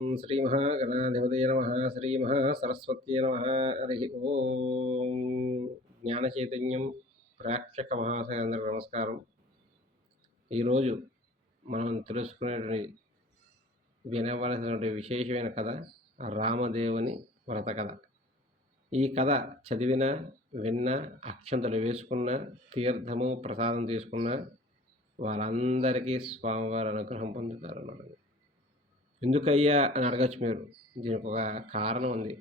శ్రీమహాగణాధిపతయే నమః. శ్రీమహాసరస్వత్యై నమః. హరి ఓం. జ్ఞానచైతన్యం ప్రేక్షక మహాశయులందరికీ నమస్కారం. ఈరోజు మనం వినవలసినటువంటి విశేషమైన కథ రామదేవుని వ్రత కథ. ఈ కథ చదివిన, విన్న, అక్షంతలు వేసుకున్న, తీర్థము ప్రసాదం తీసుకున్న వాళ్ళందరికీ స్వామివారి అనుగ్రహం పొందుతారు అన్నమాట. ఎందుకయ్యా అని అడగచ్చు మీరు. దీనికి ఒక కారణం ఉంది.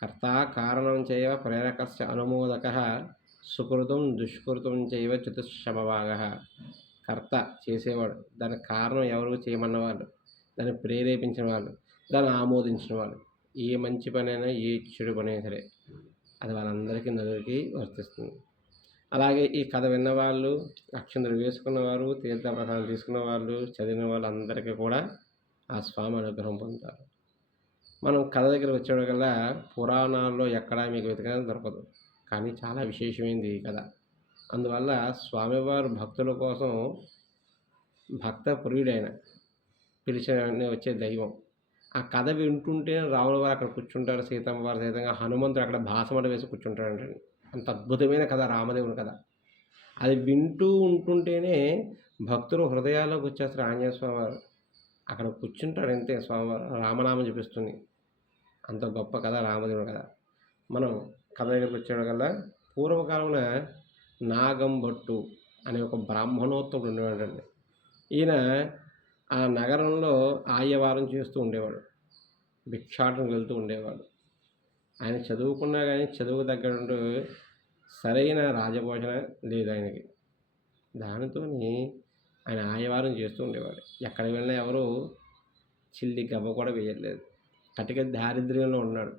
కర్త కారణం చేయవ ప్రేరకస్య అనుమోదక సుకృతం దుష్కృతం చేయవ చతుశ్శమభాగ. కర్త చేసేవాడు, దానికి కారణం ఎవరు చేయమన్నవాళ్ళు, దాన్ని ప్రేరేపించిన వాళ్ళు, దాన్ని ఆమోదించిన వాళ్ళు. ఏ మంచి పనైనా ఏ చెడు పనైనా సరే అది వాళ్ళందరికీ నలుగురికి వర్తిస్తుంది. అలాగే ఈ కథ విన్నవాళ్ళు, అక్షంతలు వేసుకున్నవారు, తీర్థప్రసాదం తీసుకున్న వాళ్ళు, చదివిన వాళ్ళందరికీ కూడా ఆ స్వామి అనుగ్రహం పొందుతారు. మనం కథ దగ్గర వచ్చేకల్లా పురాణాల్లో ఎక్కడా మీకు వెతకగా దొరకదు, కానీ చాలా విశేషమైంది ఈ కథ. అందువల్ల స్వామివారు భక్తుల కోసం భక్త ప్రియుడైన పిలిచిన వచ్చే దైవం. ఆ కథ వింటుంటే రాముల వారు అక్కడ కూర్చుంటారు, సీతమ్మ వారు సైతంగా హనుమంతుడు అక్కడ భాసమట వేసి కూర్చుంటాడంటే అంత అద్భుతమైన కథ రామదేవుని కథ. అది వింటూ ఉంటుంటేనే భక్తులు హృదయాల్లోకి వచ్చేస్తారు. ఆంజనేయ స్వామి వారు అక్కడ కూర్చుంటాడు అంతే. స్వామివారు రామనామం చూపిస్తుంది. అంత గొప్ప కథ రామదేవుని కథ. మనం కథ దగ్గరికి వచ్చేకల్లా పూర్వకాలమున నాగంభట్టు అనే ఒక బ్రాహ్మణోత్తముడు ఉండేవాడండి. ఈయన ఆ నగరంలో ఆయ్యవారం చేస్తూ ఉండేవాడు, భిక్షాటన వెళ్తూ ఉండేవాడు. ఆయన చదువుకున్నా కానీ చదువుకు తగ్గట్టు సరైన రాజపోషణ లేదు ఆయనకి. దానితో ఆయన ఆయ్యవారం చేస్తూ ఉండేవాడు. ఎక్కడికి వెళ్ళినా ఎవరు చిల్లి గవ్వ కూడా వేయట్లేదు. కటిక దారిద్ర్యంలో ఉన్నాడు.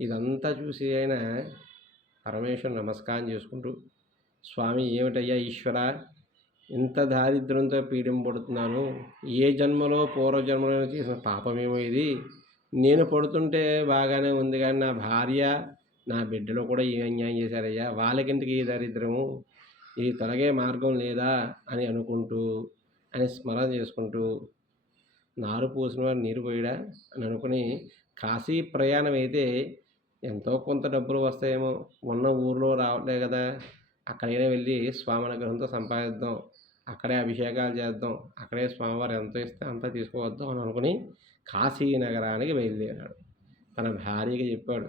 ఇదంతా చూసి ఆయన పరమేశ్వరుని నమస్కారం చేసుకుంటూ, స్వామి ఏమిటయ్యా ఈశ్వర, ఇంత దారిద్ర్యంతో పీడింపడుతున్నాను, ఏ జన్మలో పూర్వజన్మలో చేసిన పాపమేమో ఇది. నేను పడుతుంటే బాగానే ఉంది, కానీ నా భార్య నా బిడ్డలు కూడా ఏ అన్యాయం చేశారయ్యా, వాళ్ళకింటికి ఈ దరిద్రము, ఇది తొలగే మార్గం లేదా అని అనుకుంటూ అని స్మరణ చేసుకుంటూ, నారు పోసిన వారు నీరు పోయడా అని అనుకుని, కాశీ ప్రయాణం అయితే ఎంతో కొంత డబ్బులు వస్తాయేమో, ఉన్న ఊర్లో రావట్లే కదా, అక్కడైనా వెళ్ళి స్వామి అనుగ్రహంతో సంపాదిద్దాం, అక్కడే అభిషేకాలు చేద్దాం, అక్కడే స్వామివారు ఎంత ఇస్తే అంత తీసుకువద్దాం అని అనుకుని కాశీ నగరానికి బయలుదేరాడు. తన భార్యకి చెప్పాడు.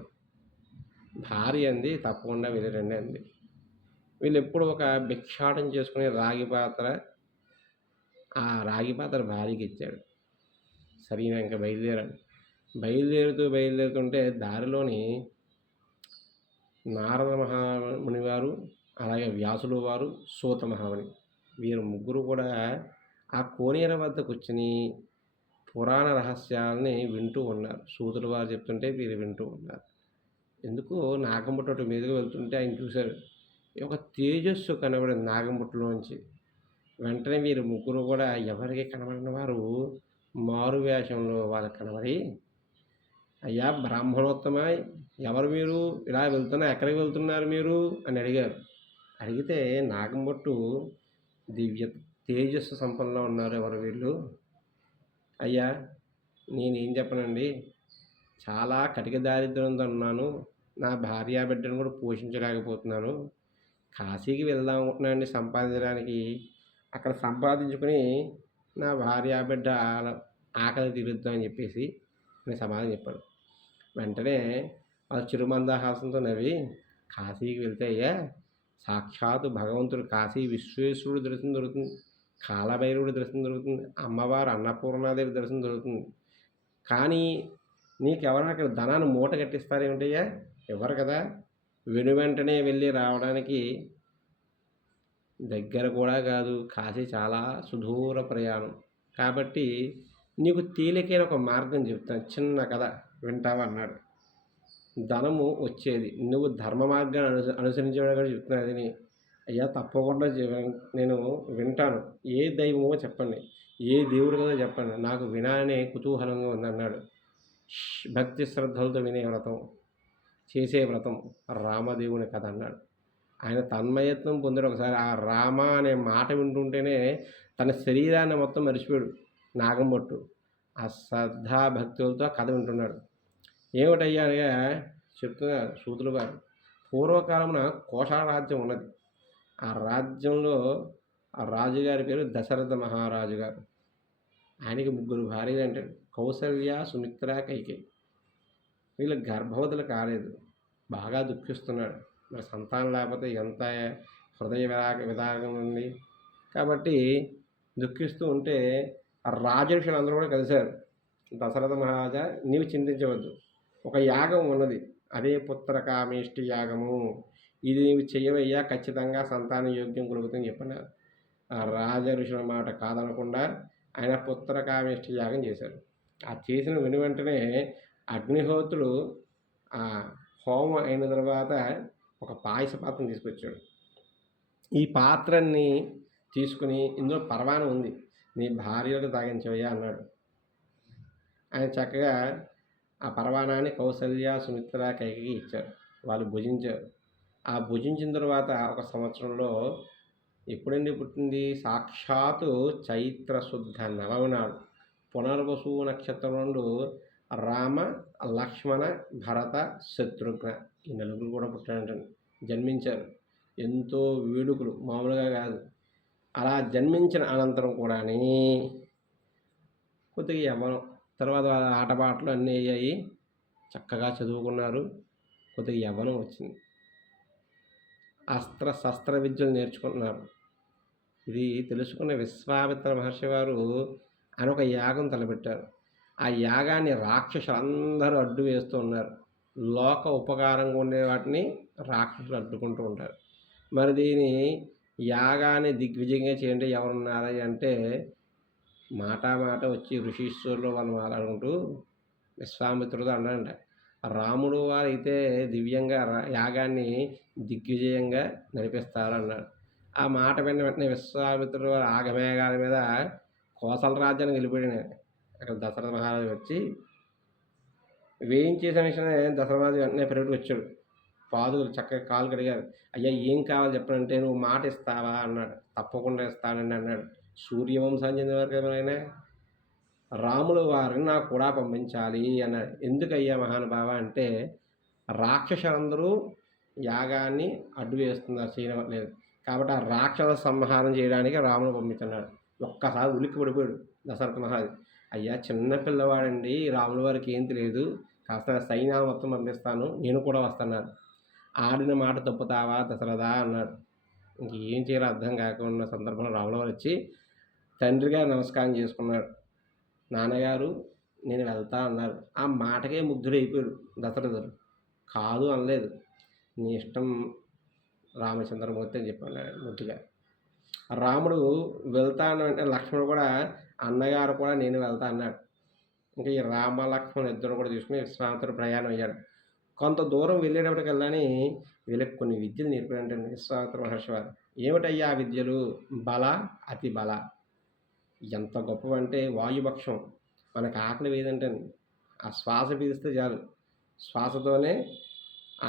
భార్య అంది, తప్పకుండా వెళ్ళరండి అంది. వీళ్ళు ఎప్పుడు ఒక భిక్షాటం చేసుకునే రాగి పాత్ర, ఆ రాగి పాత్ర భార్యకి ఇచ్చాడు. సరైన ఇంకా బయలుదేరాడు. బయలుదేరుతుంటే దారిలోని నారద మహాముని వారు, అలాగే వ్యాసులు వారు, సూత మహాముని, వీరు ముగ్గురు కూడా ఆ కోనేరు వద్ద కూర్చుని పురాణ రహస్యాలని వింటూ ఉన్నారు. సూతుల వారు చెప్తుంటే వీరు వింటూ ఉన్నారు. ఎందుకు నాగంబుట్ట మీదుగా వెళ్తుంటే ఆయన చూశారు, ఒక తేజస్సు కనబడింది నాగంబుట్టలోంచి. వెంటనే వీరు ముగ్గురు కూడా ఎవరికి కనబడిన వారు మారు వేషంలో వాళ్ళకి కనబడి, అయ్యా బ్రాహ్మణోత్తమ, ఎవరు మీరు, ఇలా ఎక్కడికి వెళ్తున్నారు మీరు అని అడిగారు. అడిగితే నాగంబట్టు దివ్య తేజస్సు సంపన్నంలో ఉన్నారు. ఎవరు వీళ్ళు? అయ్యా నేనేం చెప్పనండి, చాలా కటిక దారిద్ర్యంతో ఉన్నాను, నా భార్యా బిడ్డను కూడా పోషించలేకపోతున్నాను, కాశీకి వెళ్దాం అనుకుంటున్నానండి సంపాదించడానికి, అక్కడ సంపాదించుకుని నా భార్యా బిడ్డ ఆకలి తీరుద్దామని చెప్పేసి నేను సమాధానం చెప్పాడు. వెంటనే వాళ్ళు చిరుమందహాసంతో నవ్వి, కాశీకి వెళ్తే అయ్యా సాక్షాత్తు భగవంతుడు కాశీ విశ్వేశ్వరుడు దర్శనం దొరుకుతుంది, కాలభైరవుడి దర్శనం దొరుకుతుంది, అమ్మవారు అన్నపూర్ణాదేవి దర్శనం దొరుకుతుంది, కానీ నీకెవరైనా అక్కడ ధనాన్ని మూట కట్టిస్తారేమిటయ్యా, ఎవరు కదా. వెంటనే వెళ్ళి రావడానికి దగ్గర కూడా కాదు, కాశీ చాలా సుదూర ప్రయాణం. కాబట్టి నీకు తేలికైన ఒక మార్గం చెప్తాను, చిన్న కథ వింటావా అన్నాడు. ధనము వచ్చేది, నువ్వు ధర్మ మార్గాన్ని అనుసరించేవాడు కూడా చెప్తున్నాను అది. అయ్యా తప్పకుండా నేను వింటాను, ఏ దైవమో చెప్పండి, ఏ దేవుడు కదా చెప్పండి, నాకు వినాలనే కుతూహలంగా ఉందన్నాడు. భక్తి శ్రద్ధలతో వినే వ్రతం, చేసే వ్రతం రామదేవుని కథ అన్నాడు. ఆయన తన్మయత్వం పొందాడు. ఒకసారి ఆ రామ అనే మాట వింటుంటేనే తన శరీరాన్ని మొత్తం మర్చిపోయాడు నాగంభట్టు. ఆ శ్రద్ధా భక్తులతో కథ వింటున్నాడు. ఏమిటయ్యా అనగా చెప్తున్నారు సూతులు గారు. పూర్వకాలమున కోశల రాజ్యం ఉన్నది. ఆ రాజ్యంలో ఆ రాజుగారి పేరు దశరథ మహారాజు గారు. ఆయనకి 3 భార్యలు అంటాడు. కౌసల్య, సుమిత్ర, కైకేయి. వీళ్ళు గర్భవతులు కాలేదు. బాగా దుఃఖిస్తున్నాడు. మరి సంతానం లేకపోతే ఎంత హృదయ విదారకం ఉంది. కాబట్టి దుఃఖిస్తూ ఉంటే ఆ రాజర్షులు అందరూ కూడా కలిశారు. దశరథ మహారాజా, నీవు చింతించవద్దు. ఒక యాగం ఉన్నది. అదే పుత్రకామేష్టి యాగము. ఇది నీవు చెయ్యవయ్యా, ఖచ్చితంగా సంతాన యోగ్యం కలుగుతుందని చెప్పన్నారు. ఆ రాజఋషుల మాట కాదనకుండా ఆయన పుత్రకామేష్టి యాగం చేశారు. ఆ చేసిన వెంటనే అగ్నిహోత్రుడు ఆ హోమం అయిన తర్వాత ఒక పాయస పాత్రను తీసుకొచ్చాడు. ఈ పాత్రని తీసుకుని ఇందులో పరమాణం ఉంది, నీ భార్యలకు తాగించవయ్యా అన్నాడు. ఆయన చక్కగా ఆ పరమాణాన్ని కౌసల్య, సుమిత్ర, కైకేయికి ఇచ్చారు. వాళ్ళు భుజించారు. ఆ భుజించిన తర్వాత ఒక సంవత్సరంలో ఎప్పుడండి పుట్టింది? సాక్షాత్తు చైత్ర శుద్ధ నవమి నాడు పునర్వసు నక్షత్రం నుండి రామ, లక్ష్మణ, భరత, శత్రుఘ్న ఈ నలుగురు కూడా పుట్టారంటండి, జన్మించారు. ఎంతో వేడుకలు, మామూలుగా కాదు. అలా జన్మించిన అనంతరం కూడా కొద్దిగా యవ్వనం, తర్వాత వాళ్ళ ఆటపాటలు అన్నీ అయ్యాయి. చక్కగా చదువుకున్నారు. కొద్దిగా యవ్వనం వచ్చింది. అస్త్ర శస్త్ర విద్యలు నేర్చుకుంటున్నారు. ఇది తెలుసుకున్న విశ్వామిత్ర మహర్షి వారు ఆయన ఒక యాగం తలపెట్టారు. ఆ యాగాన్ని రాక్షసులందరూ అడ్డు వేస్తూ ఉన్నారు. లోక ఉపకారంగా ఉండే వాటిని రాక్షసులు అడ్డుకుంటూ ఉంటారు. మరి దీని యాగాన్ని దిగ్విజయంగా చేయండి ఎవరున్నారా అంటే మాట వచ్చి ఋషీశ్వరులు వాళ్ళు మాట్లాడుకుంటూ విశ్వామిత్రుడు అన్నారంట, రాముడు వారు అయితే దివ్యంగా యాగాన్ని దిగ్విజయంగా నడిపిస్తారు అన్నాడు. ఆ మాట విన్న వెంటనే విశ్వామిత్రుడు వారు ఆగమేఘాల మీద కోసల రాజ్యానికి వెళ్ళిపోయాడు. అక్కడ దశరథ మహారాజు వచ్చి వేయించేసిన విషయమే దశరథ మహారాజు వెంటనే పెరుగుడు వచ్చాడు. పాదులు చక్కగా కాలు కడిగారు. అయ్యా ఏం కావాలి చెప్పనంటే, నువ్వు మాట ఇస్తావా అన్నాడు. తప్పకుండా ఇస్తానండి అన్నాడు. సూర్యవంశానికి చెందినవారు కదా ఆయన. రాములు వారిని నాకు కూడా పంపించాలి అన్నాడు. ఎందుకయ్యా మహానుభావ అంటే, రాక్షసులందరూ యాగాన్ని అడ్డు వేస్తున్నారు, చేయలేదు. కాబట్టి ఆ రాక్షస సంహారం చేయడానికి రాముడు పంపించున్నాడు. ఒక్కసారి ఉలిక్కి పడిపోయాడు దశరథ మహారాజు. అయ్యా చిన్న పిల్లవాడండి, రాముల వారికి ఏం తెలియదు, కాస్త సైన్యాన్ని మొత్తం పంపిస్తాను, నేను కూడా వస్తున్నాను. ఆడిన మాట తప్పుతావా దశరథా అన్నాడు. ఇంకేం చేయాలో అర్థం కాకుండా సందర్భంలో రాముల వారు వచ్చి తండ్రిగా నమస్కారం చేసుకున్నాడు. నాన్నగారు నేను వెళ్తా అన్నారు. ఆ మాటకే ముగ్ధుడైపోయాడు దశరథుడు. కాదు అనలేదు. నీ ఇష్టం రామచంద్రమూర్తి అని చెప్పన్నాడు ముద్దుగా. రాముడు వెళ్తాను అంటే లక్ష్మణుడు కూడా అన్నగారు కూడా నేను వెళ్తా అన్నాడు. ఇంకా ఈ రామ లక్ష్మణుడు ఇద్దరు కూడా తీసుకుని విశ్వామిత్రుడు ప్రయాణం అయ్యాడు. కొంత దూరం వెళ్ళేటప్పటికల్లాని వీళ్ళకి కొన్ని విద్యలు నేర్పాడంటే విశ్వామిత్ర మహర్షి వారు. ఏమిటయ్యా ఆ విద్యలు? బల, అతి బల. ఎంత గొప్పవంటే వాయుభక్షం. మనకు ఆకలి వేయదంటే ఆ శ్వాస పీలిస్తే చాలు, శ్వాసతోనే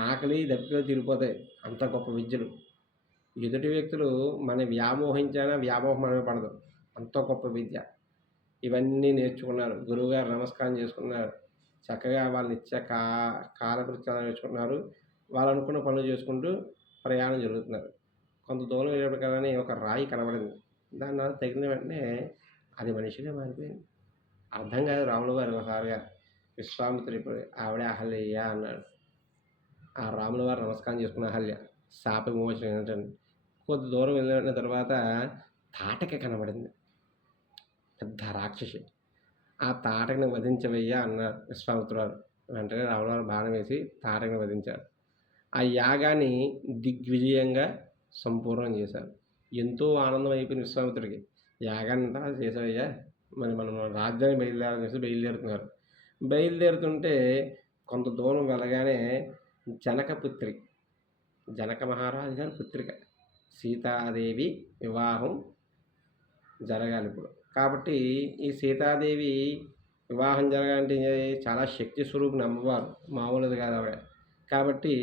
ఆకలి దప్పికలు తీరిపోతాయి. అంత గొప్ప విద్యలు. ఎదుటి వ్యక్తులు మన వ్యామోహించినా వ్యామోహం మనమే పడదు, అంత గొప్ప విద్య. ఇవన్నీ నేర్చుకున్నారు. గురువుగారు నమస్కారం చేసుకున్నారు. చక్కగా వాళ్ళ నిత్య కాలకృత్యాలు నేర్చుకుంటున్నారు. వాళ్ళు అనుకున్న పనులు చేసుకుంటూ ప్రయాణం జరుగుతున్నారు. కొంత దూరం వెళ్ళేప్పటికల్లానే ఒక రాయి కనబడింది. దాన్ని తగిలిన వెంటనే అది మనిషిగా మారిపోయింది. అర్థం కాదు రాముల వారు ఒకసారిగా. విశ్వామిత్రుడు ఇప్పుడు ఆవిడే అహల్య అన్నాడు. ఆ రాముల వారు నమస్కారం చేసుకున్న అహల్య శాప విమోచన ఏంటంటే, కొద్ది దూరం వెళ్ళిన తర్వాత తాటక కనబడింది, పెద్ద రాక్షసి. ఆ తాటకని వధించవయ్యా అన్నారు విశ్వామిత్రుడు. వెంటనే రాముల వారు బాణం వేసి తాటకని వధించారు. ఆ యాగాన్ని దిగ్విజయంగా సంపూర్ణం చేశారు. ఎంతో ఆనందం అయిపోయింది విశ్వామిత్రుడికి. యాగాన్ని అంతా చేసావయ్యా, మరి మనం రాజ్యాన్ని బయలుదేరుతున్నారు. బయలుదేరుతుంటే కొంత దూరం వెళ్ళగానే జనకపుత్రి, జనక మహారాజు గారి పుత్రిక సీతాదేవి వివాహం జరగాలి ఇప్పుడు. కాబట్టి ఈ సీతాదేవి వివాహం జరగాలంటే చాలా శక్తి స్వరూపిణి అమ్మవారు, మామూలుది కాదు ఆవిడ. కాబట్టి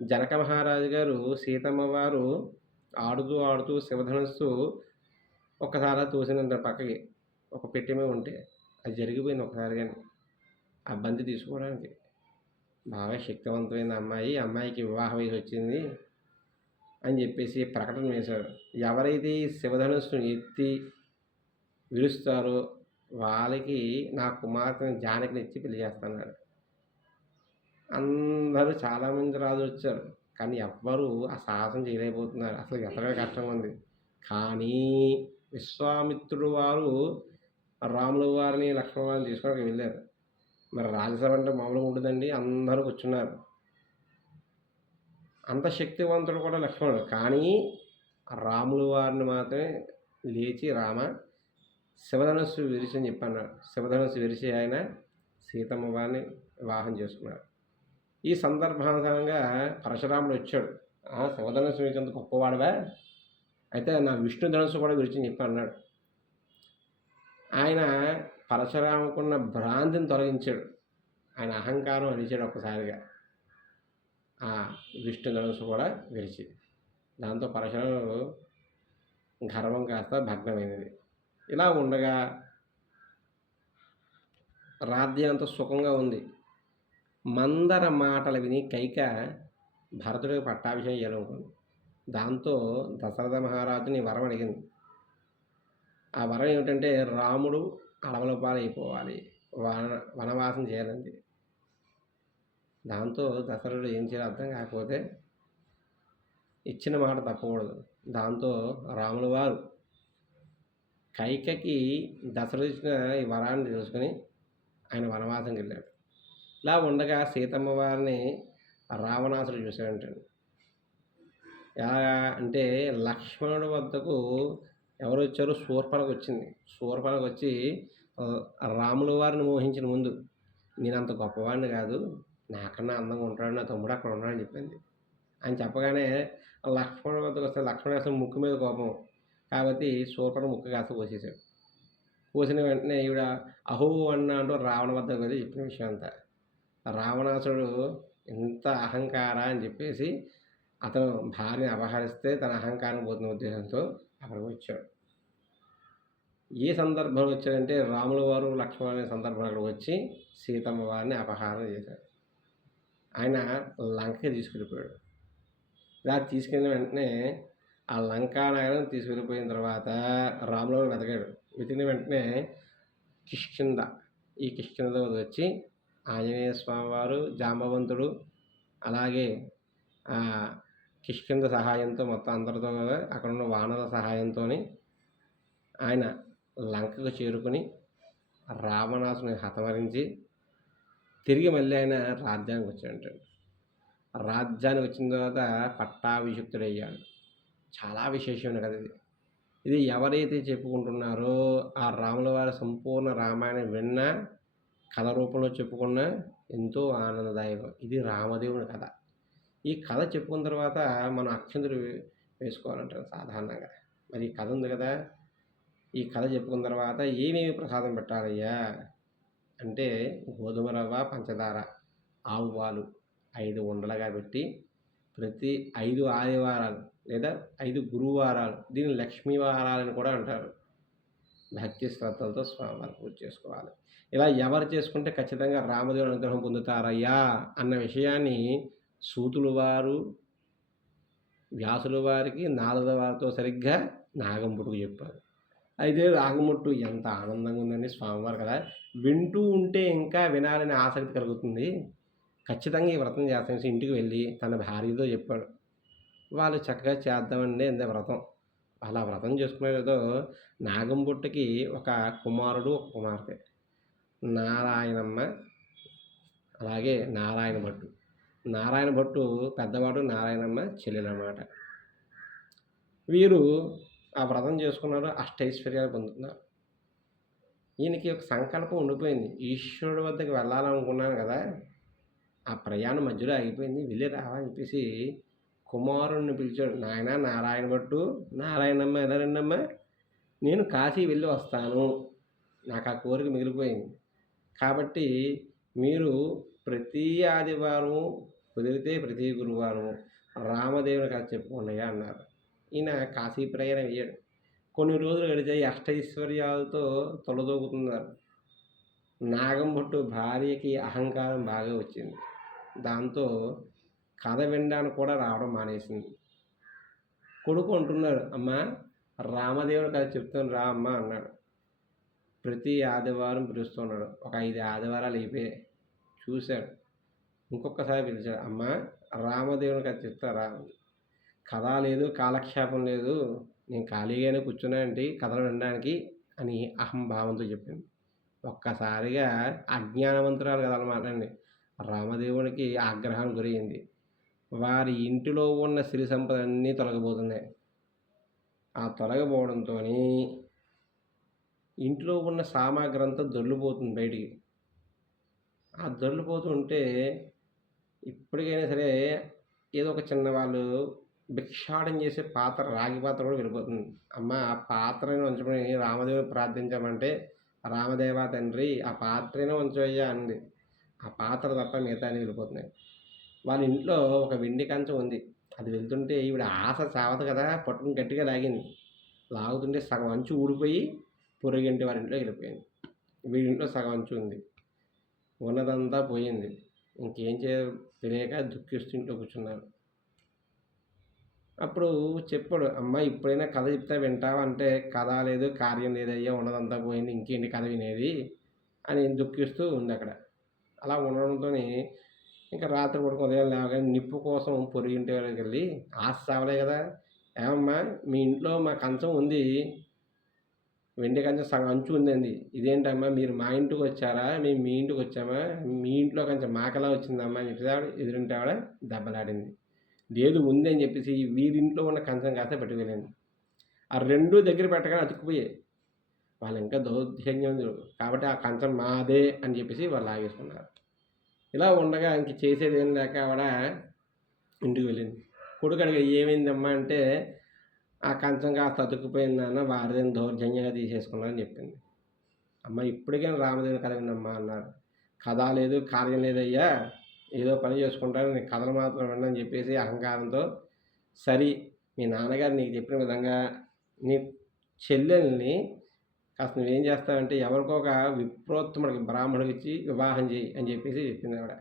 జనక మహారాజు గారు సీతమ్మ వారు ఆడుతూ శివధనుస్సు ఒక్కసారి తోసినంత పక్కకి ఒక పెట్టెమే ఉంటే అది జరిగిపోయింది ఒకసారిగానే. ఆ బంతి తీసుకోవడానికి. బాగా శక్తివంతమైన అమ్మాయి, అమ్మాయికి వివాహ వయసొచ్చింది అని చెప్పేసి ప్రకటన వేశాడు. ఎవరైతే ఈ శివధనుస్సును ఎత్తి విరుస్తారో వాళ్ళకి నా కుమార్తెని జానకినిచ్చి పెళ్లి చేస్తన్నాడు. అందరూ చాలామంది రాజులొచ్చారు. కానీ ఎవ్వరూ ఆ సాహసం చేయలేకపోతున్నారు. అసలు వెతకడం కష్టంగా ఉంది. కానీ విశ్వామిత్రుడు వారు రాముల వారిని, లక్ష్మణ వారిని తీసుకోవడానికి వెళ్ళారు. మరి రాజసభ అంటే మామూలుగా ఉంటుందండి. అందరూ కూర్చున్నారు. అంత శక్తివంతుడు కూడా లక్ష్మణుడు. కానీ రాముల వారిని మాత్రమే లేచి రామ శివధనుస్సు విరిచి అని చెప్పన్నాడు. శివధనుస్సు విరిచి ఆయన సీతమ్మ వారిని వివాహం చేసుకున్నాడు. ఈ సందర్భానుసారంగా పరశురాముడు వచ్చాడు. శివధనుస్సు విరిచేంత గొప్పవాడువా, అయితే నా విష్ణు ధనుస్సు కూడా విరిచి చెప్పి అన్నాడు. ఆయన పరశురాముకున్న భ్రాంతిని తొలగించాడు. ఆయన అహంకారం అణిచాడు ఒక్కసారిగా. ఆ విష్ణు ధనుస్సు కూడా విరిచి, దాంతో పరశురాముడు గర్వం కాస్త భగ్నమైనది. ఇలా ఉండగా రాజ్యం అంత సుఖంగా ఉంది. మందర మాటలు విని కైక భరతుడికి పట్టాభిషేకం చేయాలనుకుంది. దాంతో దశరథ మహారాజుని వరం అడిగింది. ఆ వరం ఏమిటంటే రాముడు అడవుల పాలైపోవాలి, వనవాసం చేయాలండి. దాంతో దశరథుడు ఏం చేయాలో అర్థం కాకపోతే ఇచ్చిన మాట తప్పకూడదు. దాంతో రాముల వారు కైకకి దశరథుడు ఇచ్చిన ఈ వరాన్ని తెలుసుకొని ఆయన వనవాసంకి వెళ్ళాడు. ఇలా ఉండగా సీతమ్మ వారిని రావణాసుడు చూశాడంటండి. ఎలా అంటే లక్ష్మణుడి వద్దకు ఎవరు వచ్చారు? శూర్పణఖ వచ్చింది. శూర్పణఖ వచ్చి రాముల వారిని మోహించిన ముందు, నేను అంత గొప్పవాడిని కాదు, నాకన్నా అందంగా ఉంటాడు, నా తమ్ముడు అక్కడ ఉన్నాడని చెప్పింది. అని చెప్పగానే లక్ష్మణుడి వద్దకు వస్తే లక్ష్మణుడు అసలు ముక్కు మీద కోపం కాబట్టి శూర్పణఖ ముక్కు కాస్త కోసేశాడు. కోసిన వెంటనే ఈవిడ అహో అన్న అంటూ రావణ వద్దకు వెళ్ళి చెప్పిన విషయం అంతా. రావణాసుడు ఎంత అహంకార అని చెప్పేసి అతను భార్యని అపహరిస్తే తన అహంకారం పోతున్న ఉద్దేశంతో అక్కడికి వచ్చాడు. ఏ సందర్భంలో వచ్చాడంటే రాముల వారు లక్ష్మణ అనే సందర్భంలో అక్కడికి వచ్చి సీతమ్మ వారిని అపహారం చేశాడు. ఆయన లంకకి తీసుకెళ్ళిపోయాడు. ఇలా తీసుకెళ్ళిన వెంటనే ఆ లంకా నగరం తీసుకెళ్ళిపోయిన తర్వాత రాముల వారు వెతకాడు. వెతికిన వెంటనే కిష్కింధ, ఈ కిష్కింధ వచ్చి ఆంజనేయ స్వామి వారు, జాంబవంతుడు, అలాగే కిష్కింధ సహాయంతో మొత్తం అందరితో అక్కడ ఉన్న వానర సహాయంతో ఆయన లంకకు చేరుకుని రావణాసుని హతమరించి తిరిగి మళ్ళీ ఆయన రాజ్యానికి వచ్చాడంటాడు. రాజ్యానికి వచ్చిన తర్వాత పట్టాభిషిక్తుడయ్యాడు. చాలా విశేషమైన కథ ఇది. ఇది ఎవరైతే చెప్పుకుంటున్నారో ఆ రాముల వారి సంపూర్ణ రామాయణం విన్నా, కథ రూపంలో చెప్పుకున్న ఎంతో ఆనందదాయకం. ఇది రామదేవుని కథ. ఈ కథ చెప్పుకున్న తర్వాత మనం అక్షంతలు వేసుకోవాలంటారు సాధారణంగా. మరి ఈ కథ ఉంది కదా, ఈ కథ చెప్పుకున్న తర్వాత ఏమేమి ప్రసాదం పెట్టాలయ్యా అంటే గోధుమ రవ్వ, పంచదార, ఆవు పాలు 5 ఉండలుగా పెట్టి ప్రతి 5 ఆదివారాలు లేదా 5 గురువారాలు, దీన్ని లక్ష్మీ వారాలని కూడా అంటారు, భక్తి శ్రద్ధలతో స్వామివారి పూజ చేసుకోవాలి. ఇలా ఎవరు చేసుకుంటే ఖచ్చితంగా రామదేవుని అనుగ్రహం పొందుతారయ్యా అన్న విషయాన్ని సూతుల వారు వ్యాసుల వారికి నారద వారితో సరిగ్గా నాగంపుట్టుకు చెప్పారు. అయితే నాగంపుట్టు ఎంత ఆనందంగా ఉందండి స్వామివారు కదా, వింటూ ఉంటే ఇంకా వినాలని ఆసక్తి కలుగుతుంది. ఖచ్చితంగా ఈ వ్రతం చేస్తాను ఇంటికి వెళ్ళి తన భార్యతో చెప్పాడు. వాళ్ళు చక్కగా చేద్దామండి అంతే వ్రతం. అలా వ్రతం చేసుకునేదో నాగంపుట్టుకి ఒక కుమారుడు, ఒక కుమార్తె, నారాయణమ్మ, అలాగే నారాయణ భట్టు. నారాయణ భట్టు పెద్దవాడు, నారాయణమ్మ చెల్లెలన్నమాట. వీరు ఆ వ్రతం చేసుకున్నారు, అష్టైశ్వర్యాలు పొందుతున్నారు. ఈయనకి ఒక సంకల్పం ఉండిపోయింది, ఈశ్వరుడి వద్దకు వెళ్ళాలనుకున్నాను కదా, ఆ ప్రయాణం మధ్యలో ఆగిపోయింది, వెళ్ళి రావాలని చెప్పేసి కుమారుడిని పిలిచాడు. నాయన నారాయణ భట్టు, నారాయణమ్మ ఎలా రండమ్మా, నేను కాశీ వెళ్ళి వస్తాను, నాకు ఆ కోరిక మిగిలిపోయింది కాబట్టి మీరు ప్రతి ఆదివారం కుదిరితే ప్రతి గురువారం రామదేవుని కథ చెప్పుకోండి అన్నారు. ఈయన కాశీ ప్రయాణం అయ్యాడు. కొన్ని రోజులు గడిచాయి, అష్టైశ్వర్యాలతో తొలదూకుతున్నారు. నాగంభట్టు భార్యకి అహంకారం బాగా వచ్చింది. దాంతో కథ వినడానికి కూడా రావడం మానేసింది. కొడుకు అంటున్నాడు, "అమ్మా, రామదేవుని కథ చెప్తాను రా అమ్మ" అన్నాడు. ప్రతి ఆదివారం పిలుస్తున్నాడు. ఒక 5 ఆదివారాలు అయిపోయాయి. చూశాడు. ఇంకొకసారి పిలిచాడు, "అమ్మా, రామదేవుని కథ చెప్తారా?" కథ లేదు, కాలక్షేపం లేదు, నేను ఖాళీగానే కూర్చున్నానండి కథలు వినడానికి అని అహంభావంతో చెప్పింది. ఒక్కసారిగా అజ్ఞానవంతురాలు కదనమాట అండి. రామదేవునికి ఆగ్రహం గురైంది. వారి ఇంటిలో ఉన్న సిరి సంపదలన్నీ తొలగిపోతున్నాయి. ఆ తొలగిపోవడంతోని ఇంట్లో ఉన్న సామాగ్రి అంతా దొర్లిపోతుంది బయటికి. ఆ దొర్లిపోతుంటే ఇప్పటికైనా సరే ఏదో ఒక చిన్న వాళ్ళు భిక్షాటన చేసే పాత్ర, రాగి పాత్ర కూడా వెళ్ళిపోతుంది. అమ్మ, ఆ పాత్రని ఉంచుకొని రామదేవుని ప్రార్థించామంటే, రామదేవా తండ్రి ఆ పాత్రనే ఉంచవయ్యా అంది. ఆ పాత్ర తప్ప మిగతాన్ని వెళ్ళిపోతున్నాయి. వాళ్ళ ఇంట్లో ఒక వెండి కంచం ఉంది. అది వెళ్తుంటే ఈవిడ ఆశ చావదు కదా, పట్టుకుని గట్టిగా లాగింది. లాగుతుంటే సగం అంచు ఊడిపోయి పొరుగింటి వారి ఇంట్లోకి వెళ్ళిపోయింది. వీడింట్లో సగం అంచు ఉంది. ఉన్నదంతా పోయింది. ఇంకేం తెలియక దుఃఖిస్తూ ఇంట్లో కూర్చున్నారు. అప్పుడు చెప్పాడు, "అమ్మ, ఇప్పుడైనా కథ చెప్తే వింటావా" అంటే, "కథ లేదు, కార్యం లేదయ్యా, ఉన్నదంతా పోయింది, ఇంకేంటి కథ వినేది" అని దుఃఖిస్తూ ఉంది అక్కడ. అలా ఉండడంతో ఇంకా రాత్రి పూట ఉదయం లేవగానే నిప్పు కోసం పొరుగింటి దగ్గరికి వెళ్ళి, ఆశ చావలే కదా, "ఏమమ్మా, మీ ఇంట్లో మా కంచం ఉంది, వెండి కంచం సగం అంచు ఉందండి, ఇదేంటమ్మా మీరు మా ఇంటికి వచ్చారా, మేము మీ ఇంటికి వచ్చామా, మీ ఇంట్లో కంచం మాకెలా వచ్చిందమ్మా" అని చెప్పేసి ఎదురింటి ఆవిడ దెబ్బలాడింది. లేదు, ఉంది అని చెప్పేసి వీరింట్లో ఉన్న కంచం కాస్త పట్టుకెళ్ళింది. ఆ రెండు దగ్గర పెట్టగానే అతుక్కుపోయాయి. వాళ్ళు ఇంకా దౌర్జన్యవంతులు కాబట్టి ఆ కంచం మాదే అని చెప్పేసి వాళ్ళు లాగేసుకున్నారు. ఇలా ఉండగా ఇంక చేసేది ఏం లేక ఆవిడ ఇంటికి వెళ్ళింది. కొడుకు అడిగా, "ఏమైందమ్మా" అంటే, "ఆ కంచం కాస్త అతుక్కుపోయింది నాన్న, వారిదేని దౌర్జన్యంగా తీసేసుకున్నారని" చెప్పింది. "అమ్మ, ఇప్పటికైనా రామదేవుని కథ వినమ్మా" అన్నారు. "కథ లేదు, కార్యం లేదయ్యా, ఏదో పని చేసుకుంటాను, నేను కథలు మాత్రం వినని" చెప్పేసి అహంకారంతో, "సరి, మీ నాన్నగారు నీకు చెప్పిన విధంగా నీ చెల్లెల్ని కాస్త నువ్వేం చేస్తావంటే ఎవరికో ఒక విప్రోత్తముడికి, బ్రాహ్మణుడికి ఇచ్చి వివాహం చేయి" అని చెప్పేసి చెప్పింది ఆవిడ.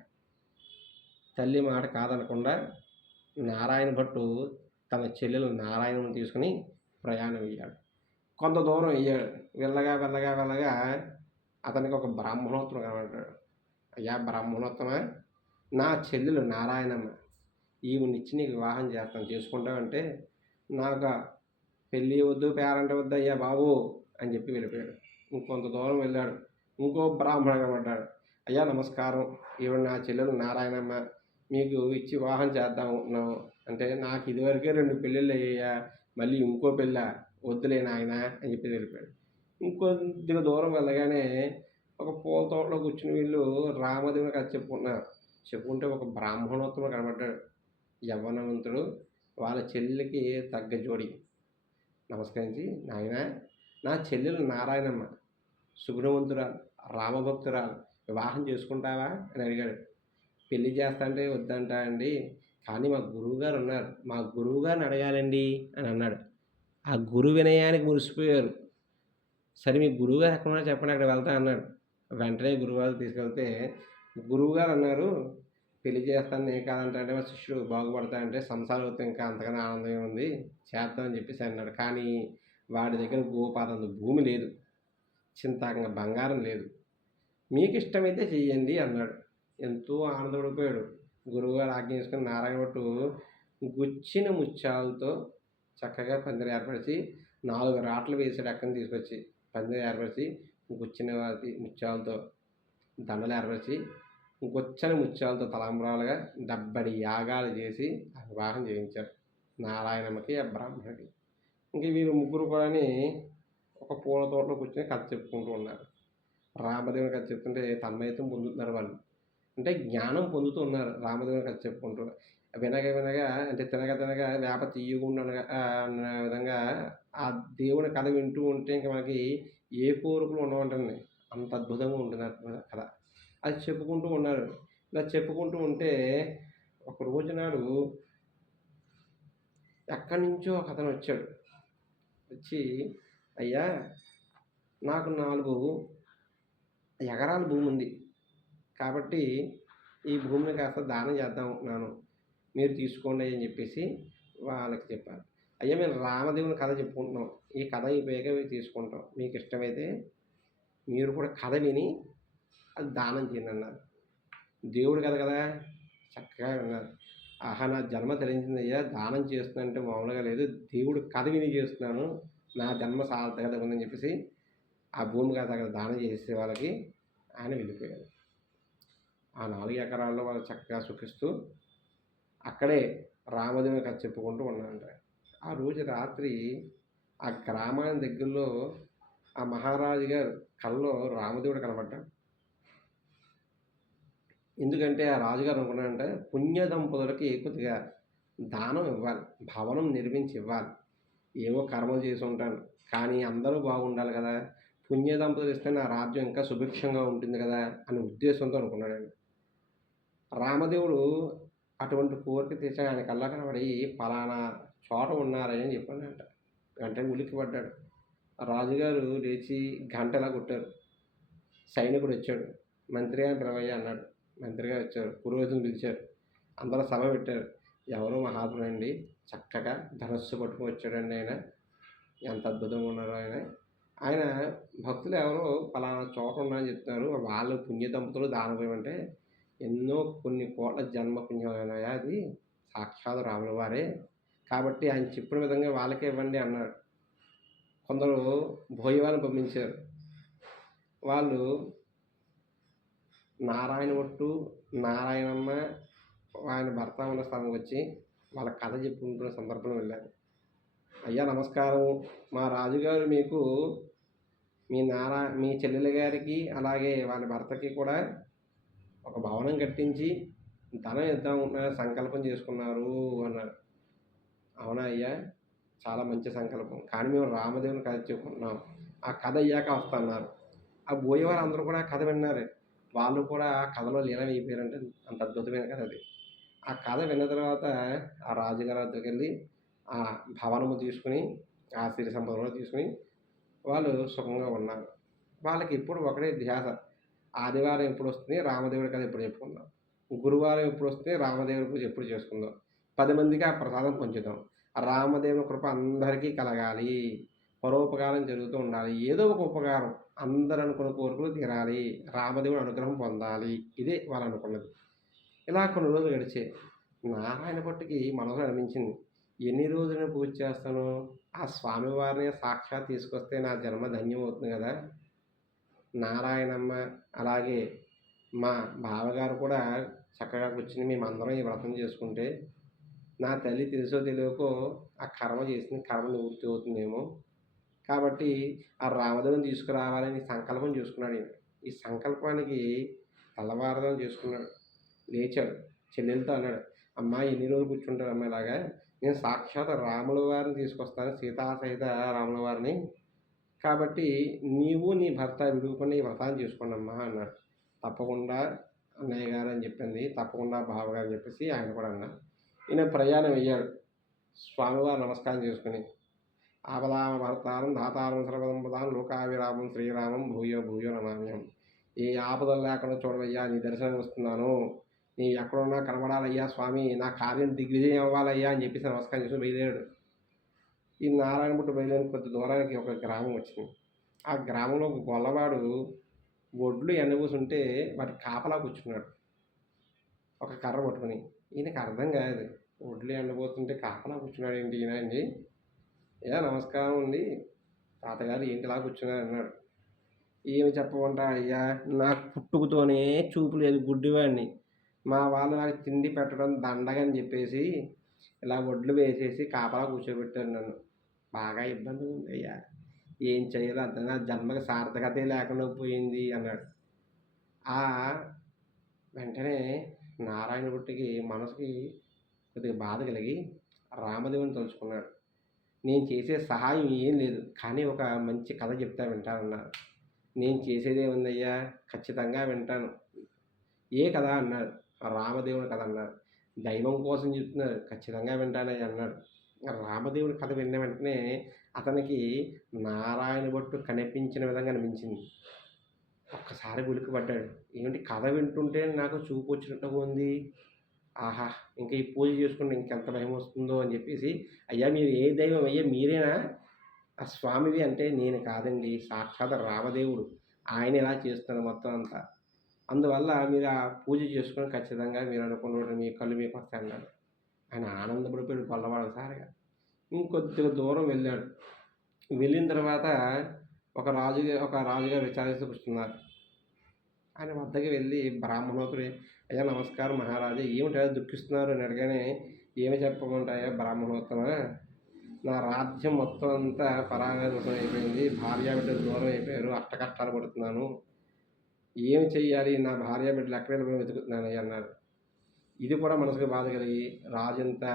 తల్లి మాట కాదనకుండా నారాయణ భట్టు తన చెల్లెలు నారాయణను తీసుకుని ప్రయాణం అయ్యాడు. కొంత దూరం అయ్యాడు. వెళ్ళగా అతనికి ఒక బ్రాహ్మణోత్తముడు కనబడ్డాడు. "అయ్యా బ్రాహ్మణోత్తమా, నా చెల్లెలు నారాయణమ్మ, ఈవినిచ్చి నీకు వివాహం చేస్తాను, చేసుకుంటావంటే" "నాకు పెళ్ళి వద్దు, పేరంట వద్దు అయ్యా బాబు" అని చెప్పి వెళ్ళిపోయాడు. ఇంకొంత దూరం వెళ్ళాడు. ఇంకో బ్రాహ్మణుడు కనబడ్డాడు. "అయ్యా నమస్కారం, ఈవిడ నా చెల్లెలు నారాయణమ్మ, మీకు ఇచ్చి వివాహం చేద్దాం అనుకుంటున్నాం" అంటే, "నాకు ఇదివరకే 2 పెళ్ళిళ్ళు అయ్యాయా, మళ్ళీ ఇంకో పెళ్ళా, వద్దులే నాయన" అని చెప్పి వెళ్ళిపోయాడు. ఇంకొద్దిగా దూరం వెళ్ళగానే ఒక పూల తోటలో కూర్చుని వీళ్ళు రామదేవుని కథ చెప్పుకుంటున్నారు. చెప్పుకుంటే ఒక బ్రాహ్మణోత్తముడు కనబడ్డాడు. యవ్వనవంతుడు, వాళ్ళ చెల్లెలికి తగ్గ జోడి. నమస్కరించి, "నాయనా, నా చెల్లెలు నారాయణమ్మ, సుగుణవంతురాలు, రామభక్తురాలు, వివాహం చేసుకుంటావా" అని అడిగాడు. "పెళ్లి చేస్తా అంటే వద్దంటా అండి, కానీ మా గురువుగారు ఉన్నారు, మా గురువుగారిని అడగాలండి" అని అన్నాడు. ఆ గురు వినయానికి మురిసిపోయారు. "సరే, మీ గురువుగారు ఎక్కడున్నారో చెప్పండి, అక్కడ వెళ్తా" అన్నాడు. వెంటనే గురువుగారు తీసుకెళ్తే, గురువుగారు అన్నారు, "పెళ్లి చేస్తాను, నేను కాదంటా అంటే మా శిష్యుడు బాగుపడతా అంటే, సంసారంతో ఇంకా అంతకన్నా ఆనందం ఉంది, చేద్దామని" చెప్పేసి అన్నాడు. కానీ వాడి దగ్గర గోపాలంత భూమి లేదు, చింతాకంగా బంగారం లేదు. "మీకు ఇష్టమైతే చెయ్యండి" అన్నాడు. ఎంతో ఆనందపడిపోయాడు. గురువుగారు ఆజ్ఞ చేసుకుని నారాయణ భట్టు గుచ్చిన ముత్యాలతో చక్కగా పందిరి ఏర్పరిచి 4 రాట్లు వేసాడు. అక్కడిని తీసుకొచ్చి పందిరి ఏర్పరిచి, గుచ్చిన వాటి ముత్యాలతో దండలు ఏర్పరిచి, గుచ్చని ముత్యాలతో తలంబ్రాలుగా 70 యాగాలు చేసి ఆ వివాహం చేయించారు నారాయణమ్మకి, ఆ బ్రాహ్మణుడికి. ఇంక వీరు ముగ్గురు కూడాని ఒక పూల తోటలో కూర్చొని కథ చెప్పుకుంటూ ఉన్నారు. రామదేవుని కథ చెప్తుంటే తన్మయత్వం పొందుతున్నారు వాళ్ళు. అంటే జ్ఞానం పొందుతూ ఉన్నారు రామదేవుని కథ చెప్పుకుంటూ. వినగా అంటే తినగా వేప తీయగుండనగా అన్న విధంగా ఆ దేవుని కథ వింటూ ఉంటే ఇంక మనకి ఏ కోరికలు ఉండవంటండి. అంత అద్భుతంగా ఉంటుంది ఆ కథ. అది చెప్పుకుంటూ ఉన్నారు. ఇలా చెప్పుకుంటూ ఉంటే ఒక రోజు నాడు ఎక్కడి నుంచో ఒకతను వచ్చాడు. వచ్చి, "అయ్యా, నాకు 4 ఎకరాల భూమి ఉంది. కాబట్టి ఈ భూమిని కాస్త దానం చేద్దాం అనుకుంటున్నాను. మీరు తీసుకోండి అని చెప్పేసి వాళ్ళకి చెప్పాను. అయ్యా మేము రామదేవుని కథ చెప్పుకుంటున్నాం. ఈ కథ అయిపోయాక మేము తీసుకుంటాం. మీకు ఇష్టమైతే మీరు కూడా కథ విని అది దానం చేయండి అన్నారు. దేవుడు కథ కదా చక్కగా విన్నారు. ఆహా! నా జన్మ ధరించిందయ్యా, దానం చేస్తున్నానంటే మామూలుగా లేదు. దేవుడు కథ విని చేస్తున్నాను. నా జన్మ సార్థకత ఉందని చెప్పేసి ఆ భూమి కాస్త అక్కడ దానం చేసే వాళ్ళకి ఆయన వెళ్ళిపోయారు. ఆ 4 ఎకరాల్లో వాళ్ళు చక్కగా సుఖిస్తూ అక్కడే రామదేవుని కథ చెప్పుకుంటూ ఉన్నారంట. ఆ రోజు రాత్రి ఆ గ్రామానికి దగ్గరలో ఆ మహారాజు గారు కల్లో రామదేవుడు కనబడ్డాడు. ఎందుకంటే ఆ రాజుగారు అనుకున్నాడంటే పుణ్య దంపతులకి కొద్దిగా దానం ఇవ్వాలి, భవనం నిర్మించి ఇవ్వాలి. ఏవో కర్మలు చేసి ఉంటాను కానీ అందరూ బాగుండాలి కదా, పుణ్య దంపతులు ఇస్తే నా రాజ్యం ఇంకా సుభిక్షంగా ఉంటుంది కదా అనే ఉద్దేశంతో అనుకున్నాడండి. రామదేవుడు అటువంటి కోరిక తీర్చగా ఆయన కల్లా కనబడి పలానా చోట ఉన్నారని చెప్పాడంట. వెంటనే ఉలిక్కిపడ్డాడు. రాజుగారు లేచి గంటలా కొట్టారు. సైనికుడు వచ్చాడు. మంత్రి గారిని పిలవయ్యా అన్నాడు. మంత్రి గారు వచ్చారు. పురోహితుని పిలిచారు. అందరూ సభ పెట్టారు. ఎవరో మహాత్ముడండి, చక్కగా ధనస్సు పట్టుకొని వచ్చాడండి ఆయన. ఎంత అద్భుతంగా ఉన్నారో ఆయన. ఆయన భక్తులు ఎవరో పలానా చోట ఉన్నారని చెప్తున్నారు. వాళ్ళు పుణ్య దంపతులు దానం ఇవ్వమంటే ఎన్నో కొన్ని కోట్ల జన్మ పుణ్యమయ్యా అది, సాక్షాత్ రాముల వారే. కాబట్టి ఆయన చెప్పిన విధంగా వాళ్ళకే ఇవ్వండి అన్నాడు. కొందరు భోయవాళ్ళని పంపించారు. వాళ్ళు నారాయణ ఒట్టు, నారాయణమ్మ ఆయన భర్త ఉన్న స్థలం వచ్చి వాళ్ళ కథ చెప్పుకుంటున్న సందర్భంలో వెళ్ళారు. అయ్యా నమస్కారం, మా రాజుగారు మీకు మీ చెల్లెల గారికి అలాగే వాళ్ళ భర్తకి కూడా ఒక భవనం కట్టించి ధనం ఇద్దామనుకుంటున్నారు, సంకల్పం చేసుకున్నారు అన్నారు. అవునా అయ్యా, చాలా మంచి సంకల్పం, కానీ మేము రామదేవుని కథ చెప్పుకుంటున్నాం, ఆ కథ అయ్యాక వస్తున్నారు. ఆ బోయేవారు అందరూ కూడా కథ విన్నారు. వాళ్ళు కూడా ఆ కథలో లీనమైపోయారంటే అంత అద్భుతమైన కథ అది. ఆ కథ విన్న తర్వాత ఆ రాజుగారి వద్దకు వెళ్ళి ఆ భవనము తీసుకుని, ఆ సిరి సంపదలు తీసుకుని వాళ్ళు సుఖంగా ఉన్నారు. వాళ్ళకి ఎప్పుడు ఒకటే ధ్యాస, ఆదివారం ఎప్పుడు వస్తుంది రామదేవుడి కథ ఎప్పుడు చెప్పుకుందాం, గురువారం ఎప్పుడు వస్తుంది రామదేవుడి పూజ ఎప్పుడు చేసుకుందాం, 10 మందికి ఆ ప్రసాదం పంచుదాం, రామదేవుని కృప అందరికీ కలగాలి, పరోపకారం జరుగుతూ ఉండాలి, ఏదో ఒక ఉపకారం, అందరూ అనుకున్న కోరికలు తీరాలి, రామదేవుని అనుగ్రహం పొందాలి, ఇదే వాళ్ళు అనుకున్నది. ఇలా కొన్ని రోజులు గడిచాయి. నారాయణ భట్టుకి మనసులో అనిపించింది, ఎన్ని రోజులను పూజ చేస్తాను, ఆ స్వామివారిని సాక్షాత్ తీసుకొస్తే నా జన్మ ధన్యం అవుతుంది కదా. నారాయణమ్మ అలాగే మా బావగారు కూడా చక్కగా కూర్చుని మేమందరం ఈ వ్రతం చేసుకుంటే నా తల్లి తెలుసో తెలియకో ఆ కర్మ చేసిన కర్మ నివృత్తి అవుతుందేమో, కాబట్టి ఆ రామదేవుని తీసుకురావాలని సంకల్పం చేసుకున్నాడు ఈయన. ఈ సంకల్పానికి తెల్లవారుజామున చేసుకున్నాడు. లేచాడు. చెల్లెలతో అన్నాడు, అమ్మా ఎన్ని రోజులు కూర్చుంటారమ్మా ఇలాగా, నేను సాక్షాత్ రాముల వారిని తీసుకొస్తాను, సీతా సహిత రాముల వారిని, కాబట్టి నీవు నీ భర్త విడువకుండా ఈ వ్రతాన్ని చేసుకోండమ్మా అన్నాడు. తప్పకుండా అన్నయ్య గారు అని చెప్పింది, తప్పకుండా బావగారు అని చెప్పేసి ఆయన కూడా అన్నారు. ఈయన ప్రయాణం అయ్యాడు. స్వామివారు నమస్కారం చేసుకుని, ఆపదామ భర్తారం దాతారం సర్వసంపదాం లోకావిరామం శ్రీరామం భూయో భూయో నమామ్యం. ఏ ఆపదలు లేకుండా చూడవయ్యా, నీ దర్శనం వస్తున్నాను, నీ ఎక్కడున్నా కనబడాలయ్యా స్వామి, నా కార్యం దిగ్విజయం అవ్వాలయ్యా అని చెప్పేసి నమస్కారం చేసుకుని బయలుదేరాడు. ఈ నారాయణపుట్టు బయలుదేరిన కొద్ది దూరానికి ఒక గ్రామం వచ్చింది. ఆ గ్రామంలో ఒక గొల్లవాడు ఒడ్లు ఎండబోసుంటే వాటి కాపలా కూర్చున్నాడు ఒక కర్ర పట్టుకుని. ఈయనకి అర్థం కాదు, ఒడ్లు ఎండబోతుంటే కాపలా కూర్చున్నాడు ఏంటి ఈయన అండి. నమస్కారం అండి తాతగారు, ఏంటి ఇలా కూర్చున్నారు అన్నాడు. ఏమి చెప్పమంటా అయ్యా, నాకు పుట్టుకతోనే చూపు లేదు, గుడ్డివాడిని, మా వాళ్ళు నాకు తిండి పెట్టడం దండగని చెప్పేసి ఇలా ఒడ్లు వేసేసి కాపలా కూర్చోబెట్టారు నన్ను, బాగా ఇబ్బంది ఉంది అయ్యా, ఏం చేయాలో అర్థం, నా జన్మకి సార్థకతే లేకుండా పోయింది అన్నాడు. ఆ వెంటనే నారాయణ గుట్టికి మనసుకి కొద్దిగా బాధ కలిగి రామదేవుని తలుచుకున్నాడు. నేను చేసే సహాయం ఏం లేదు, కానీ ఒక మంచి కథ చెప్తా వింటానన్నారు. నేను చేసేదే ఉందయ్యా, ఖచ్చితంగా వింటాను. ఏ కథ అన్నాడు. రామదేవుని కథ అన్నారు. దైవం కోసం చెప్తున్నారు, ఖచ్చితంగా వింటానయ్యా అన్నాడు. రామదేవుని కథ విన్న వెంటనే అతనికి నారాయణ భట్టు కనిపించిన విధంగా అనిపించింది. ఒక్కసారి ఉలిక్కిపడ్డాడు. ఏంటి కథ వింటుంటే నాకు చూపు వచ్చినట్టుగా ఉంది. ఆహా! ఇంక ఈ పూజ చేసుకుంటే ఇంకెంత భయమొస్తుందో అని చెప్పేసి, "అయ్యా! మీరు ఏ దైవం అయ్యా మీరేనా ఆ స్వామివి?" అంటే, "నేను కాదండి. సాక్షాత్ రామదేవుడు. ఆయన ఇలా చేస్తున్నారు మొత్తం అంతా. అందువల్ల మీరు ఆ పూజ చేసుకొని ఖచ్చితంగా మీరు అనుకున్నోటి మీ కళ్ళు మీకొస్తాయి" అన్నాడు. ఆయన ఆనందపడిపోయాడు గొల్లవాడు ఒకసారిగా. ఇంకొద్దిగా దూరం వెళ్ళాడు. వెళ్ళిన తర్వాత ఒక రాజుగారు విచారిస్తూ కూర్చున్నారు. ఆయన వద్దకు వెళ్ళి బ్రాహ్మణోత్తరుడు, "అయ్యా నమస్కారం మహారాజా! ఏమిటయ్యా దుఃఖిస్తున్నారు" అని అడగగానే, "ఏమి చెప్పమంటాయా బ్రాహ్మణోత్తమా! నా రాజ్యం మొత్తం అంతా పరాగతం అయిపోయింది. భార్యాబిడ్డలు దూరం అయిపోయారు. అష్టకష్టాలు పడుతున్నాను. ఏమి చెయ్యాలి? నా భార్యాబిడ్డలు ఎక్కడెళ్ళిపోయి వెతుకుతున్నానయ్యా" అన్నారు. ఇది కూడా మనసుకు బాధ కలిగి, రాజంత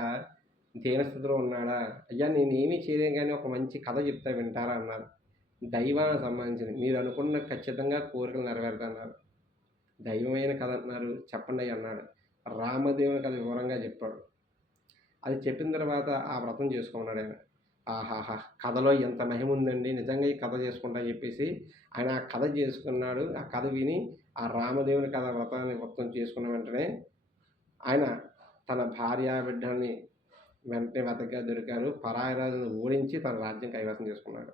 దీనస్థితిలో ఉన్నాడా? "అయ్యా నేనేమీ చేయలేను గానీ ఒక మంచి కథ చెప్తా వింటారా" అన్నారు. దైవానికి సంబంధించింది. మీరు అనుకున్న ఖచ్చితంగా కోరికలు నెరవేరుతాయన్నారు. దైవమైన కథ అంటున్నారు. చెప్పండయ్యా అన్నాడు. రామదేవుని కథ వివరంగా చెప్పాడు. అది చెప్పిన తర్వాత ఆ వ్రతం చేసుకోమన్నాడాయన. ఆహాహా! కథలో ఎంత మహిముందండి. నిజంగా ఈ కథ చేసుకుంటా అని చెప్పేసి ఆయన ఆ కథ చేసుకున్నాడు. ఆ కథ విని ఆ రామదేవుని కథ వ్రతాన్ని మొత్తం చేసుకున్న వెంటనే ఆయన తన భార్యా బిడ్డల్ని వెంటనే దొరికారు. పరాయి రాజుని ఓడించి తన రాజ్యం కైవసం చేసుకున్నాడు.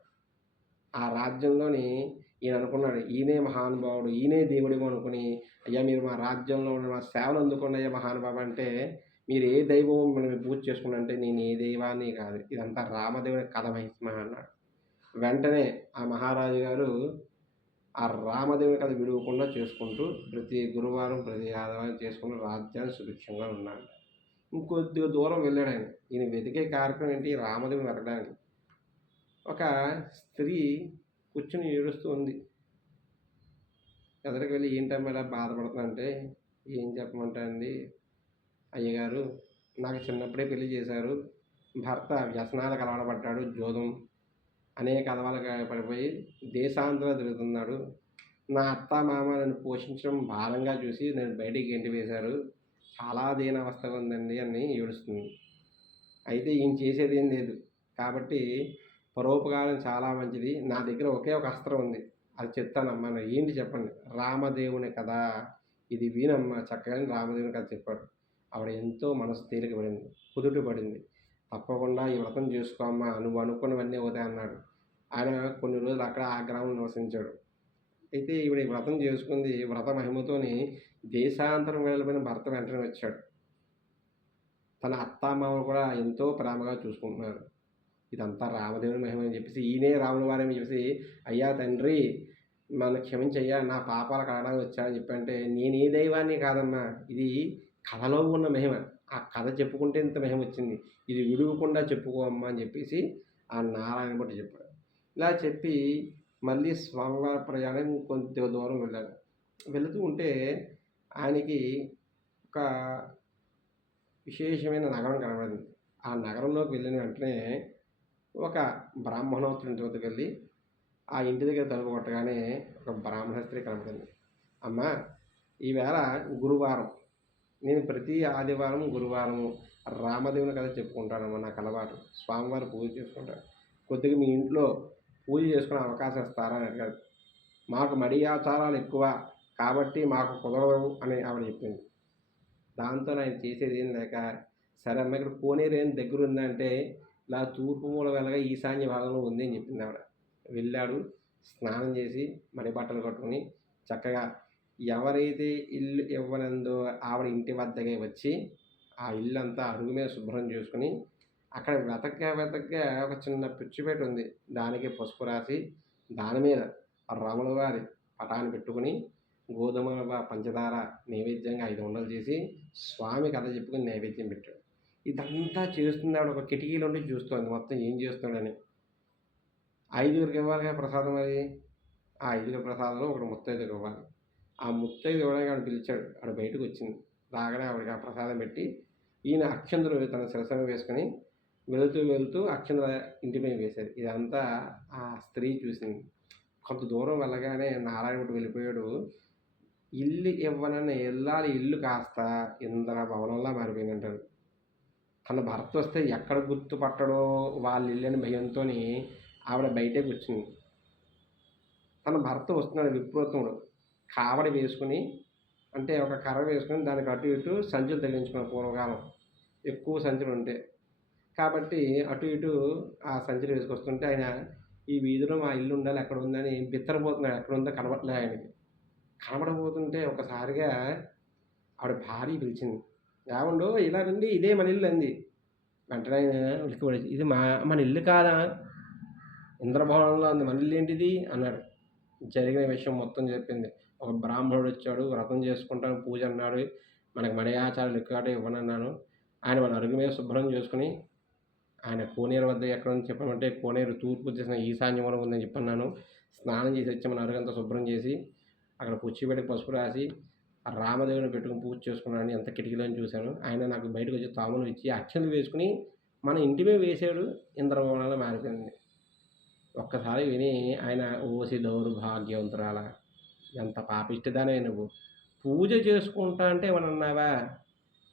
ఆ రాజ్యంలోని ఈయన అనుకున్నాడు, ఈయనే మహానుభావుడు, ఈయనే దేవుడేమో అనుకుని, "అయ్యా మీరు మా రాజ్యంలో ఉండి మా సేవలు అందుకోండి అయ్యా మహానుభావ" అంటే, "మీరు ఏ దైవం మిమ్మల్ని పూజ చేసుకున్నా" అంటే, "నేను ఏ దైవాన్ని కాదు. ఇదంతా రామదేవుని కథ మహిమ" అన్నాడు. వెంటనే ఆ మహారాజు గారు ఆ రామదేవుని కథ విడవకుండా చేసుకుంటూ ప్రతి గురువారం, ప్రతి ఆదివారం చేసుకుంటూ రాజ్యాన్ని సుభిక్షంగా ఉన్నాడు. ఇంకొద్దిగా దూరం వెళ్ళాడాయన. ఈయన వెతికే కార్యక్రమం ఏంటి? రామదేవుని వెతకడానికి. ఒక స్త్రీ కూర్చొని ఏడుస్తూ ఉంది. ఎదురుకి వెళ్ళి, "ఏంటమ్మా ఇలా బాధపడుతున్నావు" అంటే, "ఏం చెప్పమంటారండి అయ్యగారు, నాకు చిన్నప్పుడే పెళ్లి చేశారు. భర్త వ్యసనాలకు అలవాటు పడ్డాడు. జూదం అనేక అలవాట్లకు పడిపోయి దేశాంతరాలు తిరుగుతున్నాడు. నా అత్త, మామ నన్ను పోషించడం భారంగా చూసి నన్ను బయటికి గెంటివేశారు. చాలా దీనావస్థగా ఉందండి" అని ఏడుస్తుంది. అయితే ఈయన చేసేదేం లేదు. కాబట్టి పరోపకారం చాలా మంచిది. నా దగ్గర ఒకే ఒక అస్త్రం ఉంది. అది చెప్తానమ్మా అన్నాడు. ఏంటి చెప్పండి. రామదేవుని కథ. ఇది వినమ్మా చక్కగా అని రామదేవుని కథ చెప్పాడు. ఆవిడ ఎంతో మనసు తేలిక పడింది. కుదుట పడింది. తప్పకుండా ఈ వ్రతం చేసుకో అమ్మా. నువ్వు అనుకున్నవన్నీ అవుతాయి అన్నాడు. ఆయన కొన్ని రోజులు అక్కడ ఆ గ్రామంలో నివసించాడు. అయితే ఈవిడ ఈ వ్రతం చేసుకుంది. వ్రత మహిమతోని దేశాంతరం వెళ్ళిపోయిన భర్త వెంటనే వచ్చాడు. తన అత్తామామలు కూడా ఎంతో ప్రేమగా చూసుకుంటున్నారు. ఇదంతా రామదేవుని మహిమ అని చెప్పేసి ఈయనే రాముల వారని చెప్పేసి, "అయ్యా తండ్రి నన్ను క్షమించయ్యా, నా పాపాలు కడగడానికి వచ్చానని" చెప్పంటే, "నేను ఏ దైవాన్ని కాదమ్మా. ఇది కథలో ఉన్న మహిమ. ఆ కథ చెప్పుకుంటే ఇంత మహిమ వచ్చింది. ఇది విడవకుండా చెప్పుకో అమ్మా" అని చెప్పేసి ఆ నారాయణ భట్టు చెప్పాడు. ఇలా చెప్పి మళ్ళీ స్వామివారి ప్రయాణం కొద్దిగా దూరం వెళ్ళాడు. వెళుతూ ఉంటే ఆయనకి ఒక విశేషమైన నగరం కనబడింది. ఆ నగరంలోకి వెళ్ళిన వెంటనే ఒక బ్రాహ్మణోత్తరుడి ఇంటి వద్దకు వెళ్ళి, ఆ ఇంటి దగ్గర తలుపు కొట్టగానే ఒక బ్రాహ్మణ స్త్రీ కనపడింది. "అమ్మా, ఈవేళ గురువారం. నేను ప్రతి ఆదివారం, గురువారము రామదేవుని కథ చెప్పుకుంటానమ్మా. నాకు అలవాటు. స్వామివారి పూజ చేసుకుంటాను. కొద్దిగా మీ ఇంట్లో పూజ చేసుకునే అవకాశం ఇస్తారా" అని అడిగాడు. "మాకు మడి ఆచారాలు ఎక్కువ కాబట్టి మాకు కుదరదు" అని ఆవిడ చెప్పింది. దాంతో ఆయన చేసేది ఏం లేక, "సరే అమ్మ ఇక్కడ కోనేరు ఏం దగ్గర ఉందంటే, ఇలా తూర్పు మూల వెళ్ళగా ఈశాన్య భాగంలో ఉంది" అని చెప్పింది ఆవిడ. వెళ్ళాడు. స్నానం చేసి మడి బట్టలు కట్టుకొని చక్కగా ఎవరైతే ఇల్లు ఇవ్వనందో ఆవిడ ఇంటి వద్దకే వచ్చి ఆ ఇల్లంతా అరుగు మీద శుభ్రం చేసుకొని, అక్కడ వెతకగా ఒక చిన్న పిచ్చిపేట ఉంది. దానికి పసుపు రాసి దాని మీద రాముల వారి పటాన్ని పెట్టుకొని గోధుమ రవ్వ, పంచదార నైవేద్యంగా 5 ఉండలు చేసి స్వామి కథ చెప్పుకొని నైవేద్యం పెట్టాడు. ఇదంతా చేస్తుంది ఆవిడ ఒక కిటికీలో ఉండి చూస్తోంది మొత్తం ఏం చేస్తున్నాడని. ఐదుగురికి ఇవ్వాలిగా ప్రసాదం మరి. ఆ ఐదుగురి ప్రసాదంలో ఒకడు ముత్తైదుకి ఇవ్వాలి. ఆ ముత్తైదు ఇవ్వడానికి ఆవిడ పిలిచాడు. ఆవిడ బయటకు వచ్చింది. రాగానే ఆవిడకి ఆ ప్రసాదం పెట్టి ఈయన అక్షంతలు తన శిరస్సు మీద వేసుకొని వెళుతూ అక్షంతలు ఇంటి మీద వేశారు. ఇదంతా ఆ స్త్రీ చూసింది. కొంత దూరం వెళ్ళగానే నారాయణుడు వెళ్ళిపోయాడు. ఇల్లు ఇవ్వనన్న ఇల్లాలి ఇల్లు కాస్త ఇంద్ర భవనంలా మారిపోయిందంటాడు. తన భర్త వస్తే ఎక్కడ గుర్తుపట్టడో వాళ్ళ ఇల్లని భయంతోని ఆవిడ బయటే కూర్చుంది. తన భర్త వస్తున్నాడు విప్రోత్తముడు. కావడి వేసుకుని, అంటే ఒక కర్ర వేసుకొని దానికి అటు ఇటు సంచులు తగిలించుకున్నాను పూర్వకాలం. ఎక్కువ సంచులు ఉంటే. కాబట్టి అటు ఇటు ఆ సంచులు వేసుకొస్తుంటే ఆయన ఈ వీధిలో మా ఇల్లు ఉండాలి ఎక్కడ ఉందని బిత్తరపోతున్నాడు. ఎక్కడ ఉందో కనబడలే ఆయనకి. కనబడబోతుంటే ఒకసారిగా ఆవిడ భార్య పిలిచింది. "ఏవండో ఇలా రండి ఇదే మన ఇల్లు" అంది. వెంటనే ఆయన ఉలిక్కిపడి "ఇది మన ఇల్లు కాదా? ఇంద్రభవనంలో ఉంది. మన ఇల్లు ఏంటిది" అన్నాడు. జరిగిన విషయం మొత్తం చెప్పింది. ఒక బ్రాహ్మణుడు వచ్చాడు, వ్రతం చేసుకుంటాను పూజ అన్నాడు. మనకు మడి ఆచారాలు ఎక్కువ ఇవ్వనన్నాను. ఆయన మన అరుగు మీద శుభ్రం చేసుకుని ఆయన కోనేరు వద్ద ఎక్కడ ఉందని చెప్పమంటే కోనేరు తూర్పు దిశన ఈశాన్యంలో ఉందని చెప్పన్నాను. స్నానం చేసి వచ్చి మన అరుగంతా శుభ్రం చేసి అక్కడ పుచ్చిపెట్టి పసుపు రాసి ఆ రామదేవుని పెట్టుకుని పూజ చేసుకున్నాను. ఎంత కిటికీలో చూశాను. ఆయన నాకు బయటకు వచ్చి తాములు ఇచ్చి అక్షంతలు వేసుకుని మన ఇంటి మీద వేసాడు. ఇంద్రభవనంలో మారిపోయింది. ఒక్కసారి విని ఆయన ఓసి దౌర్భాగ్యవంతురాలా, ఎంత పాపిష్టిదానివే నువ్వు, పూజ చేసుకుంటా అంటే ఏమన్నావా,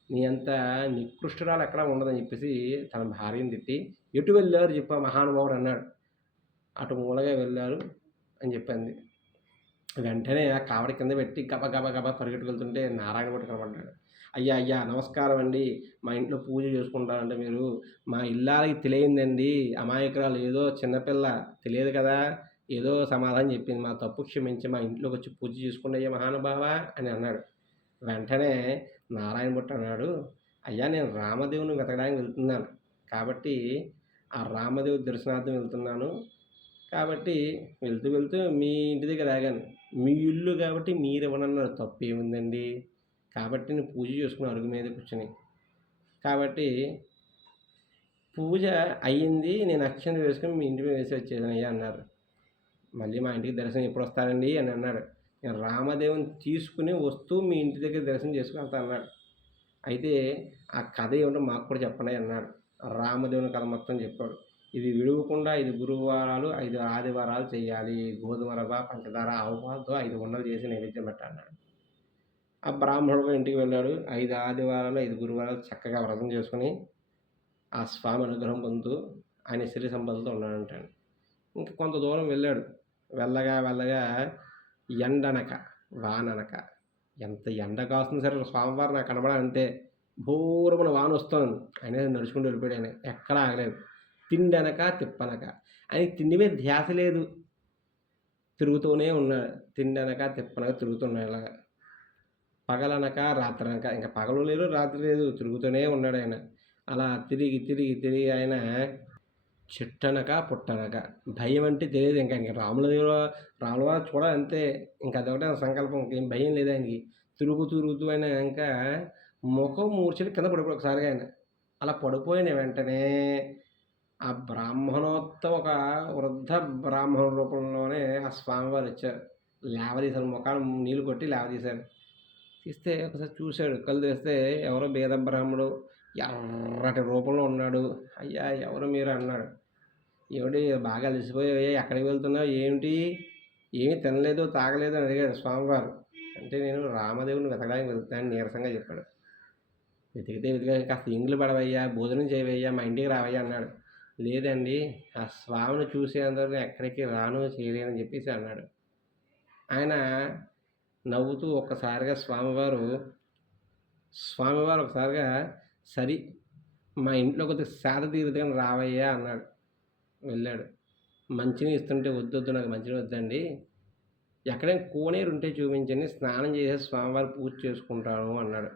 నీ అంత నికృష్టురాలు ఎక్కడా ఉండదని చెప్పేసి తన భార్యని తిట్టి ఎటు వెళ్ళారు చెప్పా మహానుభావుడు అన్నాడు. అటు మూలగా వెళ్ళారు అని చెప్పింది. వెంటనే ఆ కావడి కింద పెట్టి గబ పరిగెట్టుకెళ్తుంటే నారాయణ భట్టు కనబడ్డాడు. అయ్యా అయ్యా నమస్కారం అండి, మా ఇంట్లో పూజ చేసుకుంటారంటే మీరు, మా ఇల్లాలకి తెలియందండి, అమాయకురాలు ఏదో చిన్నపిల్ల తెలియదు కదా, ఏదో సమాధానం చెప్పింది, మా తప్పు క్షమించి మా ఇంట్లోకి వచ్చి పూజ చేసుకోండి అయ్యా మహానుభావ అని అన్నాడు. వెంటనే నారాయణ భట్టు అన్నాడు, అయ్యా నేను రామదేవుని వెతకడానికి వెళ్తున్నాను కాబట్టి ఆ రామదేవు దర్శనార్థం వెళ్తున్నాను కాబట్టి వెళ్తూ మీ ఇంటి దగ్గర ఆగాను. మీ ఇల్లు కాబట్టి మీరు ఇవ్వనన్నారు తప్పేముందండి, కాబట్టి నేను పూజ చేసుకుని అరుగు మీద కూర్చొని, కాబట్టి పూజ అయ్యింది, నేను అక్షంతలు వేసుకొని మీ ఇంటి మీద వేసి వచ్చేసాను అయ్యా అన్నారు. మళ్ళీ మా ఇంటికి దర్శనం ఎప్పుడు వస్తారండి అని అన్నాడు. నేను రామదేవుని తీసుకుని వస్తూ మీ ఇంటి దగ్గర దర్శనం చేసుకుని వెళ్తా అన్నాడు. అయితే ఆ కథ ఏమిటో మాకు కూడా చెప్పండి అన్నాడు. రామదేవుని కథ మొత్తం చెప్పాడు. ఇది విడవకుండా 5 గురువారాలు 5 ఆదివారాలు చేయాలి. గోధుమ రవ్వ, పంచదార, ఆవు పాలతో 5 ఉండలు చేసి నైవేద్యం పెట్టన్నాడు. ఆ బ్రాహ్మణుడు ఇంటికి వెళ్ళాడు. 5 ఆదివారాలు 5 గురువారాలు చక్కగా వ్రతం చేసుకుని ఆ స్వామి అనుగ్రహం పొందుతూ ఆయన సిరి సంపదలతో ఉన్నాడంటాడు. ఇంక కొంత దూరం వెళ్ళాడు. వెళ్ళగా ఎండనక వాననక ఎంత ఎండ కాస్తుంది సరే స్వామివారు నాకు కనబడాలంటే భోరమున వాన వస్తుంది. ఆయన నడుచుకుంటూ వెళ్ళిపోయాడు. ఆయన ఎక్కడా ఆగలేదు. తిండనక తిప్పనక ఆయనకి తిండి మీద ధ్యాస లేదు, తిరుగుతూనే ఉన్నాడు. తిండనక తిప్పనక తిరుగుతున్నాడు. ఇలాగా పగలనక రాత్రనక, ఇంకా పగలు లేదు రాత్రి లేదు, తిరుగుతూనే ఉన్నాడు ఆయన. అలా తిరిగి ఆయన చెట్టనక పుట్టనక భయం అంటే తెలియదు. ఇంకా రాములవారు చూడాలి అంతే. ఇంకా అదొకటే సంకల్పం, ఇంకేం భయం లేదు ఆయనకి. తిరుగుతూ ఆయన ఇంకా ముఖం మూర్ఛని కింద పడిపోయి ఒకసారిగా ఆయన అలా పడిపోయిన వెంటనే ఆ బ్రాహ్మణోత్తమ ఒక వృద్ధ బ్రాహ్మణ రూపంలోనే ఆ స్వామివారు వచ్చారు. లేవదీశారు, ముఖాలు నీళ్ళు కొట్టి లేవదీశారు. తీస్తే ఒకసారి చూశాడు, కళ్ళు తీస్తే ఎవరో బీద బ్రాహ్మణుడు ఎర్రటి రూపంలో ఉన్నాడు. అయ్యా ఎవరు మీరు అన్నాడు. ఏమిటి బాగా అలసిపోయావు, ఎక్కడికి వెళ్తున్నావు, ఏమిటి, ఏమీ తినలేదు తాగలేదు అని అడిగాడు స్వామివారు. అంటే నేను రామదేవుని వెతకడానికి వెళ్తానని నీరసంగా చెప్పాడు. వెతికితే కాస్త ఇంగులు పడవయ్యా, భోజనం చేయవయ్యా, మా ఇంటికి రావయ్యా అన్నాడు. లేదండి ఆ స్వామిని చూసేందుకు ఎక్కడికి రాను చేయలేనని చెప్పేసి అన్నాడు. ఆయన నవ్వుతూ ఒక్కసారిగా స్వామివారు ఒకసారిగా సరి మా ఇంట్లో కొద్దిగా సేద తీరుదని రావయ్యా అన్నాడు. వెళ్ళాడు. మంచినీళ్ళు ఇస్తుంటే వద్దొద్దు నాకు మంచినీళ్ళు వద్దండి, ఎక్కడైనా కోనేరు ఉంటే చూపించండి, స్నానం చేసి స్వామివారి పూజ చేసుకుంటాను అన్నాడు.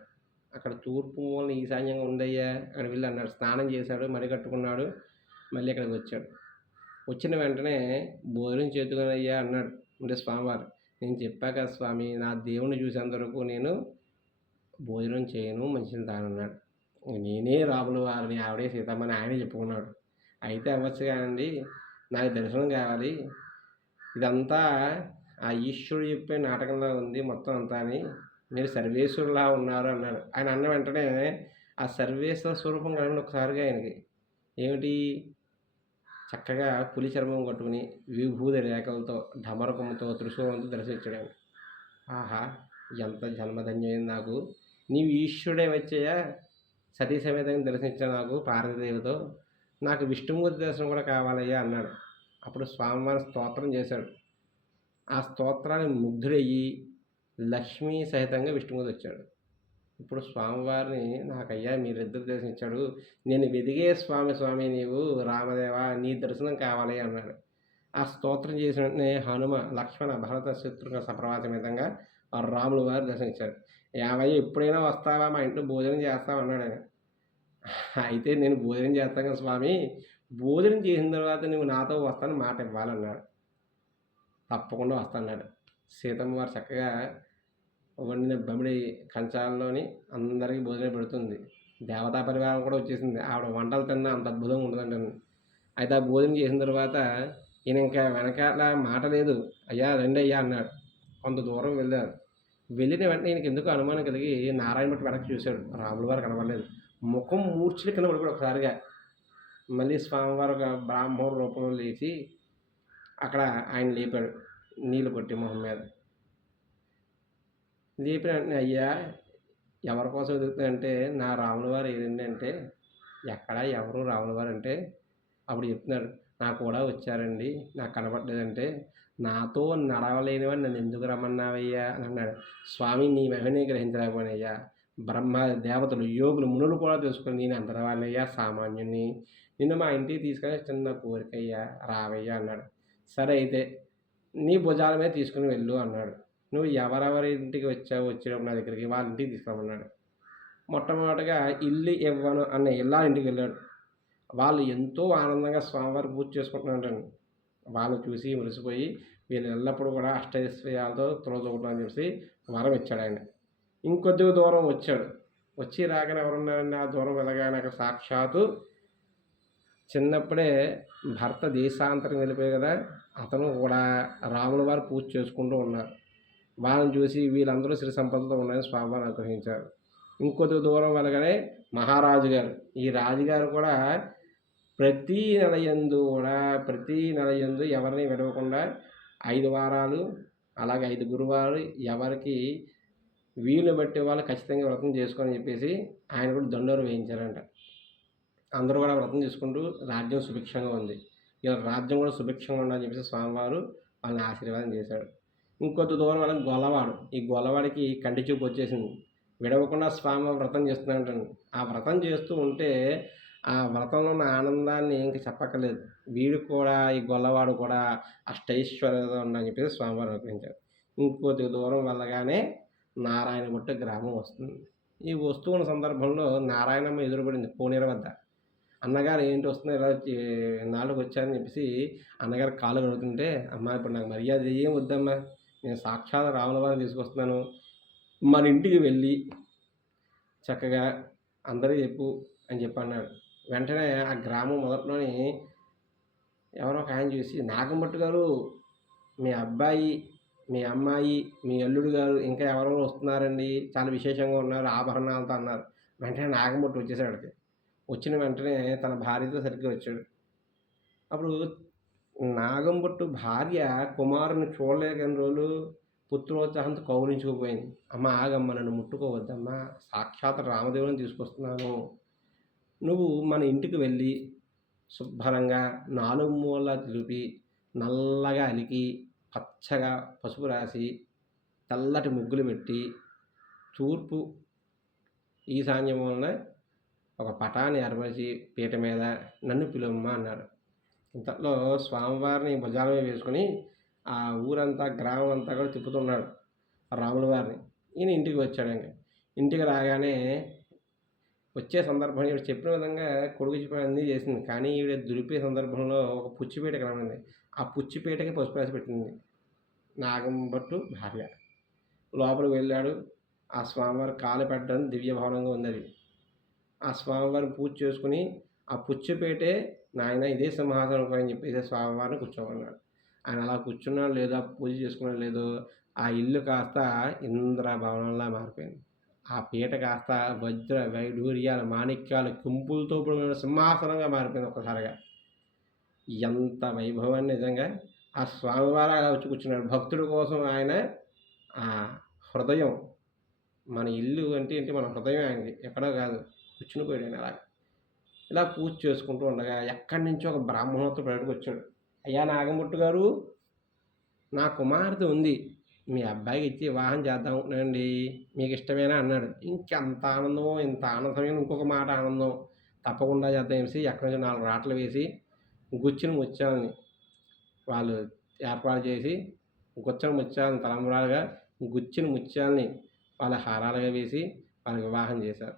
అక్కడ తూర్పు మూలన ఈశాన్యంగా ఉందయ్యా అని వెళ్ళి అన్నాడు. స్నానం చేశాడు, మడి కట్టుకున్నాడు, మళ్ళీ ఇక్కడికి వచ్చాడు. వచ్చిన వెంటనే భోజనం చేతుకునయ్యా అన్నాడు. అంటే స్వామివారు నేను చెప్పాక స్వామి నా దేవుణ్ణి చూసేంతవరకు నేను భోజనం చేయను, మంచిని తానన్నాడు. నేనే రాముల వారిని, ఆవిడే సీతమ్మని ఆయనే చెప్పుకున్నాడు. అయితే అవ్వచ్చు కానండి, నాకు దర్శనం కావాలి, ఇదంతా ఆ ఈశ్వరుడు చెప్పే నాటకంలా ఉంది మొత్తం అంతా అని, మీరు సర్వేశ్వరులా ఉన్నారు అన్నాడు. ఆయన అన్న వెంటనే ఆ సర్వేశ్వర స్వరూపం కలిగిన ఒకసారిగా ఆయనకి ఏమిటి, చక్కగా పులి చర్మం కట్టుకుని విభూది రేఖలతో ఢమరకంతో త్రిశూలంతో దర్శించాడు. ఆహా ఎంత జన్మధన్యమైంది నాకు, నీవు ఈశ్వరుడే వచ్చాయా, సతీ సమేతంగా దర్శించావు నాకు పార్వతీదేవితో, నాకు విష్ణుమూర్తి దర్శనం కూడా కావాలయ్యా అన్నాడు. అప్పుడు స్వామివారి స్తోత్రం చేశాడు. ఆ స్తోత్రాన్ని ముగ్ధుడయ్యి లక్ష్మీ సహితంగా విష్ణుమూర్తి వచ్చాడు. ఇప్పుడు స్వామివారిని నాకయ్యా మీరిద్దరు దర్శించాడు. నేను వెదిగే స్వామి స్వామి నీవు రామదేవా నీ దర్శనం కావాలి అన్నాడు. ఆ స్తోత్రం చేసిన వెంటనే హనుమ, లక్ష్మణ, భరత, శత్రుఘ్న సప్రవాసమేతంగా ఆ రాముల వారు దర్శనమిచ్చాడు. "ఏమయ్య ఎప్పుడైనా వస్తావా? మా ఇంట్లో భోజనం చేస్తావా?" అన్నాడాయన. అయితే నేను భోజనం చేస్తాను కదా స్వామి, భోజనం చేసిన తర్వాత నువ్వు నాతో వస్తాను మాట ఇవ్వాలన్నాడు. తప్పకుండా వస్తాన్నాడు. సీతమ్మ వారు చక్కగా వండిన బమిడి కంచాల్లోని అందరికీ భోజనం పెడుతుంది. దేవతా పరివారం కూడా వచ్చేసింది. ఆవిడ వంటలు తిన్నా అంత అద్భుతంగా ఉంటుందంటండి. అయితే ఆ భోజనం చేసిన తర్వాత ఈయన ఇంకా వెనకాల మాట లేదు. "అయ్యా రండయ్యా" అన్నాడు. కొంత దూరం వెళ్ళారు. వెళ్ళిన వెంటనే ఈయనకెందుకో అనుమానం కలిగి నారాయణ భట్ వెనక్కి చూశాడు. రాముల వారు కనపడలేదు. ముఖం మూర్ఛిల్లి కింద పడిపోయాడు ఒకసారిగా. మళ్ళీ స్వామివారు ఒక బ్రాహ్మణ రూపంలో లేచి అక్కడ ఆయన లేపాడు. నీళ్లు కొట్టి మొహం మీద. లేపిన వెంటనే "అయ్యా ఎవరి కోసం వెతుకుతున్నానంటే నా రాముల వారు ఏదండి" అంటే, "ఎక్కడా ఎవరు రాముల వారు" అంటే అప్పుడు చెప్తున్నాడు. "నా కూడా వచ్చారండి నాకు కనపడలేదంటే, నాతో నడవలేనివాడిని నన్ను ఎందుకు రమ్మన్నావయ్యా" అని అన్నాడు. "స్వామి నీ మహిమని గ్రహించలేకపోయానయ్యా. బ్రహ్మ దేవతలు యోగులు మునులు కూడా తెలుసుకొని నేను అంతటివాడినయ్యా సామాన్యుణ్ణి. నిన్ను మా ఇంటికి తీసుకొని చిన్న కోరికయ్యా రావయ్యా" అన్నాడు. "సరే అయితే నీ భుజాల మీద తీసుకుని వెళ్ళు" అన్నాడు. "నువ్వు ఎవరెవరి ఇంటికి వచ్చావు వచ్చేటప్పుడు నా దగ్గరికి వాళ్ళ ఇంటికి తీసుకురమ్మన్నాడు." మొట్టమొదటగా ఇల్లు ఇవ్వను అన్న ఇల్లాలింటికి వెళ్ళాడు. వాళ్ళు ఎంతో ఆనందంగా స్వామివారి పూజ చేసుకుంటున్నారండి. వాళ్ళని చూసి మురిసిపోయి వీళ్ళు ఎల్లప్పుడూ కూడా అష్టైశ్వర్యాలతో తులతూగుతారని చెప్పేసి వరం ఇచ్చాడు ఆయన. ఇంకొద్దిగా దూరం వచ్చాడు. వచ్చి రాగానే ఎవరున్నారండి ఆ దూరం వెళ్ళగానే అక్కడ సాక్షాత్తు చిన్నప్పుడే భర్త దేశాంతరం వెళ్ళిపోయాయి కదా, అతను కూడా రాముల వారు పూజ చేసుకుంటూ ఉన్నారు. వాళ్ళని చూసి వీళ్ళందరూ సిరి సంపదలతో ఉన్నారని స్వామివారు అనుగ్రహించారు. ఇంకొద్దిగా దూరం వెళ్ళగానే మహారాజు గారు, ఈ రాజుగారు కూడా ప్రతి నెల యందు ఎవరిని విడవకుండా 5 వారాలు అలాగే 5 గురువారాలు ఎవరికి వీలు బట్టి వాళ్ళు ఖచ్చితంగా వ్రతం చేసుకోని చెప్పేసి ఆయన కూడా దండోరు వేయించారంట. అందరూ కూడా వ్రతం చేసుకుంటూ రాజ్యం సుభిక్షంగా ఉంది. ఇలా రాజ్యం కూడా సుభిక్షంగా ఉండాలని చెప్పేసి స్వామివారు వాళ్ళని ఆశీర్వాదం చేశాడు. ఇంకొద్ది దూరం వెళ్ళగానే గొల్లవాడు. ఈ గొల్లవాడికి కంటి చూపు వచ్చేసింది. విడవకుండా స్వామివారు వ్రతం చేస్తున్నాడంటండి. ఆ వ్రతం చేస్తూ ఉంటే ఆ వ్రతంలో ఉన్న ఆనందాన్ని ఇంక చెప్పక్కర్లేదు. వీడు కూడా ఈ గొల్లవాడు కూడా అష్టైశ్వర్యతో ఉందని చెప్పేసి స్వామివారు అనుగ్రహించారు. ఇంకొద్దిగా దూరం వెళ్ళగానే నారాయణగుట్ట గ్రామం వస్తుంది. ఈ వస్తూ ఉన్న సందర్భంలో నారాయణమ్మ ఎదురుపడింది కోనేరు వద్ద. అన్నగారు ఏంటి వస్తున్నారు ఇలా ఇన్నాళ్ళకి వచ్చారని చెప్పేసి అన్నగారు కాళ్ళు కడుగుతుంటే, "అమ్మా ఇప్పుడు నాకు మర్యాద ఏం వద్దమ్మా, నేను సాక్షాత్ రాముల వారిని తీసుకొస్తున్నాను. మన ఇంటికి వెళ్ళి చక్కగా అందరికీ చెప్పు" అని చెప్పి అన్నాడు. వెంటనే ఆ గ్రామం మొదట్లోని ఎవరో ఒక ఆయన చూసి, "నాగంభట్టు గారు మీ అబ్బాయి, మీ అమ్మాయి, మీ అల్లుడు గారు ఇంకా ఎవరో వస్తున్నారండి. చాలా విశేషంగా ఉన్నారు ఆభరణాలతో" అన్నారు. వెంటనే నాగంభట్టు వచ్చేసాడు అక్కడికి. వచ్చిన వెంటనే తన భార్యతో సరిగ్గా వచ్చాడు. అప్పుడు నాగంభట్టు భార్య కుమారుడిని చూడలేక ఎన్ని రోజులు పుత్రోత్సాహంతో కౌగిలించుకుపోయింది. "అమ్మ ఆగమ్మ నన్ను ముట్టుకోవద్దమ్మా, సాక్షాత్ రామదేవుని తీసుకొస్తున్నాను. నువ్వు మన ఇంటికి వెళ్ళి శుభ్రంగా 4 మూలలా దులిపి, నల్లగా అలికి, పచ్చగా పసుపు రాసి, తెల్లటి ముగ్గులు పెట్టి, తూర్పు ఈశాన్య మూలన ఒక పటాన్ని ఏర్పరిచి పీట మీద నన్ను పిలువమ్మా" అన్నాడు. ఇంతలో స్వామివారిని భుజాల మీద వేసుకొని ఆ ఊరంతా గ్రామం అంతా కూడా తిప్పుతున్నాడు రాముల వారిని. ఈయన ఇంటికి వచ్చాడు. ఇంటికి రాగానే వచ్చే సందర్భం ఈవిడ చెప్పిన విధంగా కొడుకు చెప్పిన అన్నీ చేసింది. కానీ ఈవిడ దులిపే సందర్భంలో ఒక పుచ్చిపీట కనబడింది. ఆ పుచ్చిపీటకి పసుపు రాసి పెట్టింది నాగంభట్టు భార్య. లోపలికి వెళ్ళాడు. ఆ స్వామివారి కాలు పెట్టడానికి దివ్య భవనంగా ఉంది అది. ఆ స్వామివారిని పూజ చేసుకుని ఆ పుచ్చిపేటే నాయన ఇదే సింహాసనం అని చెప్పేసి స్వామివారిని కూర్చోమన్నాడు. ఆయన అలా కూర్చున్నాడు లేదో, పూజ చేసుకున్నాడు లేదో, ఆ ఇల్లు కాస్త ఇంద్ర భవనంలా మారిపోయింది. ఆ పీట కాస్త వజ్ర వైడూర్యాలు మాణిక్యాలు కుంపులతో కూడిన సింహాసనంగా మారిపోయింది ఒక్కసారిగా. ఎంత వైభవాన్ని నిజంగా ఆ స్వామివారు అలా వచ్చి కూర్చున్నాడు. భక్తుడి కోసం ఆయన ఆ హృదయం, మన ఇల్లు అంటే ఏంటి మన హృదయం ఆయనది, ఎక్కడో కాదు, కూర్చుని పోయాడు ఆయన అలా. ఇలా పూజ చేసుకుంటూ ఉండగా ఎక్కడి నుంచో ఒక బ్రాహ్మణోత్తముడు బయటకు వచ్చాడు. "అయ్యా నాగంభట్టు గారు, నా కుమార్తె ఉంది. మీ అబ్బాయికి ఇచ్చి వివాహం చేద్దాం అనుకుంటున్నానండి. మీకు ఇష్టమేనా అన్నాడు. ఇంకెంత ఆనందమో, ఇంత ఆనందమైన ఇంకొక మాట ఆనందం. తప్పకుండా చేద్దాం అనేసి ఎక్కడి నుంచో 4 రాట్లు వేసి గుచ్చిన ముత్యాలని వాళ్ళు ఏర్పాటు చేసి గుచ్చిన ముత్యాలను తలంబ్రాలుగా గుచ్చిన ముత్యాలని వాళ్ళ హారాలుగా వేసి వాళ్ళకి వివాహం చేశారు.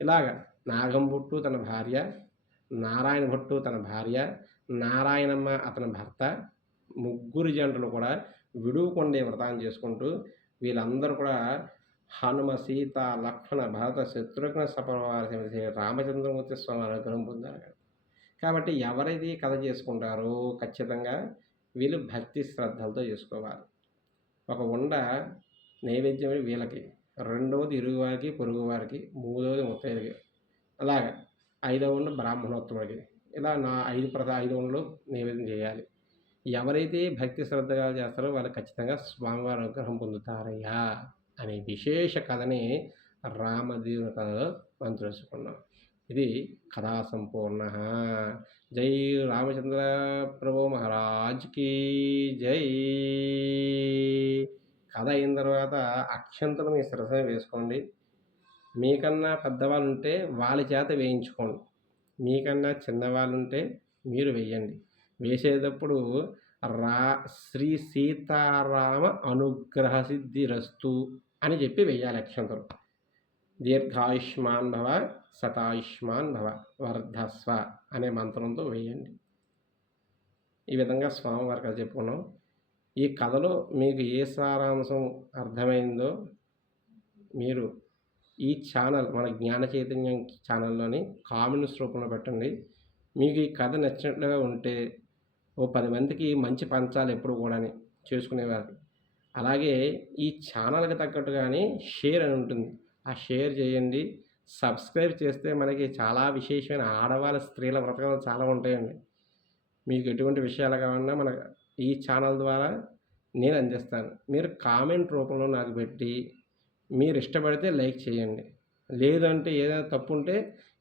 ఇలాగ నాగం భట్టు తన భార్య, నారాయణ భట్టు తన భార్య, నారాయణమ్మ అతని భర్త, ముగ్గురు జంటలు కూడా విడువకుండే వ్రతాన్ని చేసుకుంటూ వీళ్ళందరూ కూడా హనుమ, సీత, లక్ష్మణ, భరత, శత్రుఘ్న సపరివార శ్రీ రామచంద్రమూర్తి స్వామి అనుగ్రహం పొందారు. కాబట్టి ఎవరైతే ఈ కథ చేసుకుంటారో ఖచ్చితంగా వీళ్ళు భక్తి శ్రద్ధలతో చేసుకోవాలి. ఒక ఉండ నైవేద్యం వీళ్ళకి, రెండవది ఇరుగువారికి, పొరుగువారికి, మూడవది ముత్తైదుకి, అలాగా ఐదవ ఉండ బ్రాహ్మణోత్తముడికి, ఇలా 5 ఉండలు నైవేద్యం చేయాలి. ఎవరైతే భక్తి శ్రద్ధగా చేస్తారో వాళ్ళు ఖచ్చితంగా స్వామివారి అనుగ్రహం పొందుతారయ్యా అనే విశేష కథని రామదేవుని కథలో మనం తెలుసుకున్నాం. ఇది కథా సంపూర్ణ. జై రామచంద్ర ప్రభు మహారాజ్కి జై. కథ అయిన తర్వాత అక్షంతలు మీ శిరసన వేసుకోండి. మీకన్నా పెద్దవాళ్ళు ఉంటే వాళ్ళ చేత వేయించుకోండి. మీకన్నా చిన్నవాళ్ళు ఉంటే మీరు వేయండి. వేసేటప్పుడు శ్రీ సీతారామ అనుగ్రహ సిద్ధిరస్తు అని చెప్పి వేయాలి అక్షంతలు. దీర్ఘాయుష్మాన్ భవ, శతాయుష్మాన్ భవ, వర్ధస్వ అనే మంత్రంతో వేయండి. ఈ విధంగా స్వామివారి కథ చెప్పుకున్నాం. ఈ కథలో మీకు ఏ సారాంశం అర్థమైందో మీరు ఈ ఛానల్, మన జ్ఞాన చైతన్యం ఛానల్లోని కామెంట్స్ రూపంలో పెట్టండి. మీకు ఈ కథ నచ్చినట్లుగా ఉంటే ఓ 10 మందికి మంచి పంచాలి ఎప్పుడు కూడా చేసుకునేవారు. అలాగే ఈ ఛానల్కి తగ్గట్టుగానే షేర్ అని ఉంటుంది, ఆ షేర్ చేయండి. సబ్స్క్రైబ్ చేస్తే మనకి చాలా విశేషమైన ఆడవాళ్ళ స్త్రీల వ్రతాలు చాలా ఉంటాయండి. మీకు ఎటువంటి విషయాలు కావాలన్నా మన ఈ ఛానల్ ద్వారా నేను అందిస్తాను. మీరు కామెంట్ రూపంలో నాకు పెట్టి మీరు ఇష్టపడితే లైక్ చేయండి, లేదంటే ఏదైనా తప్పు ఉంటే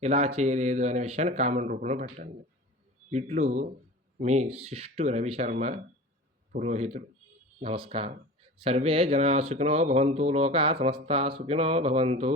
ఇలా చేయలేదు అనే విషయాన్ని కామెంట్ రూపంలో పెట్టండి. ఇట్లు మీ శిష్టు రవిశర్మ, పురోహితుడు. నమస్కారం. సర్వే జనా సుఖినో భవంతు, లోకా సమస్తా సుఖినో భవంతు.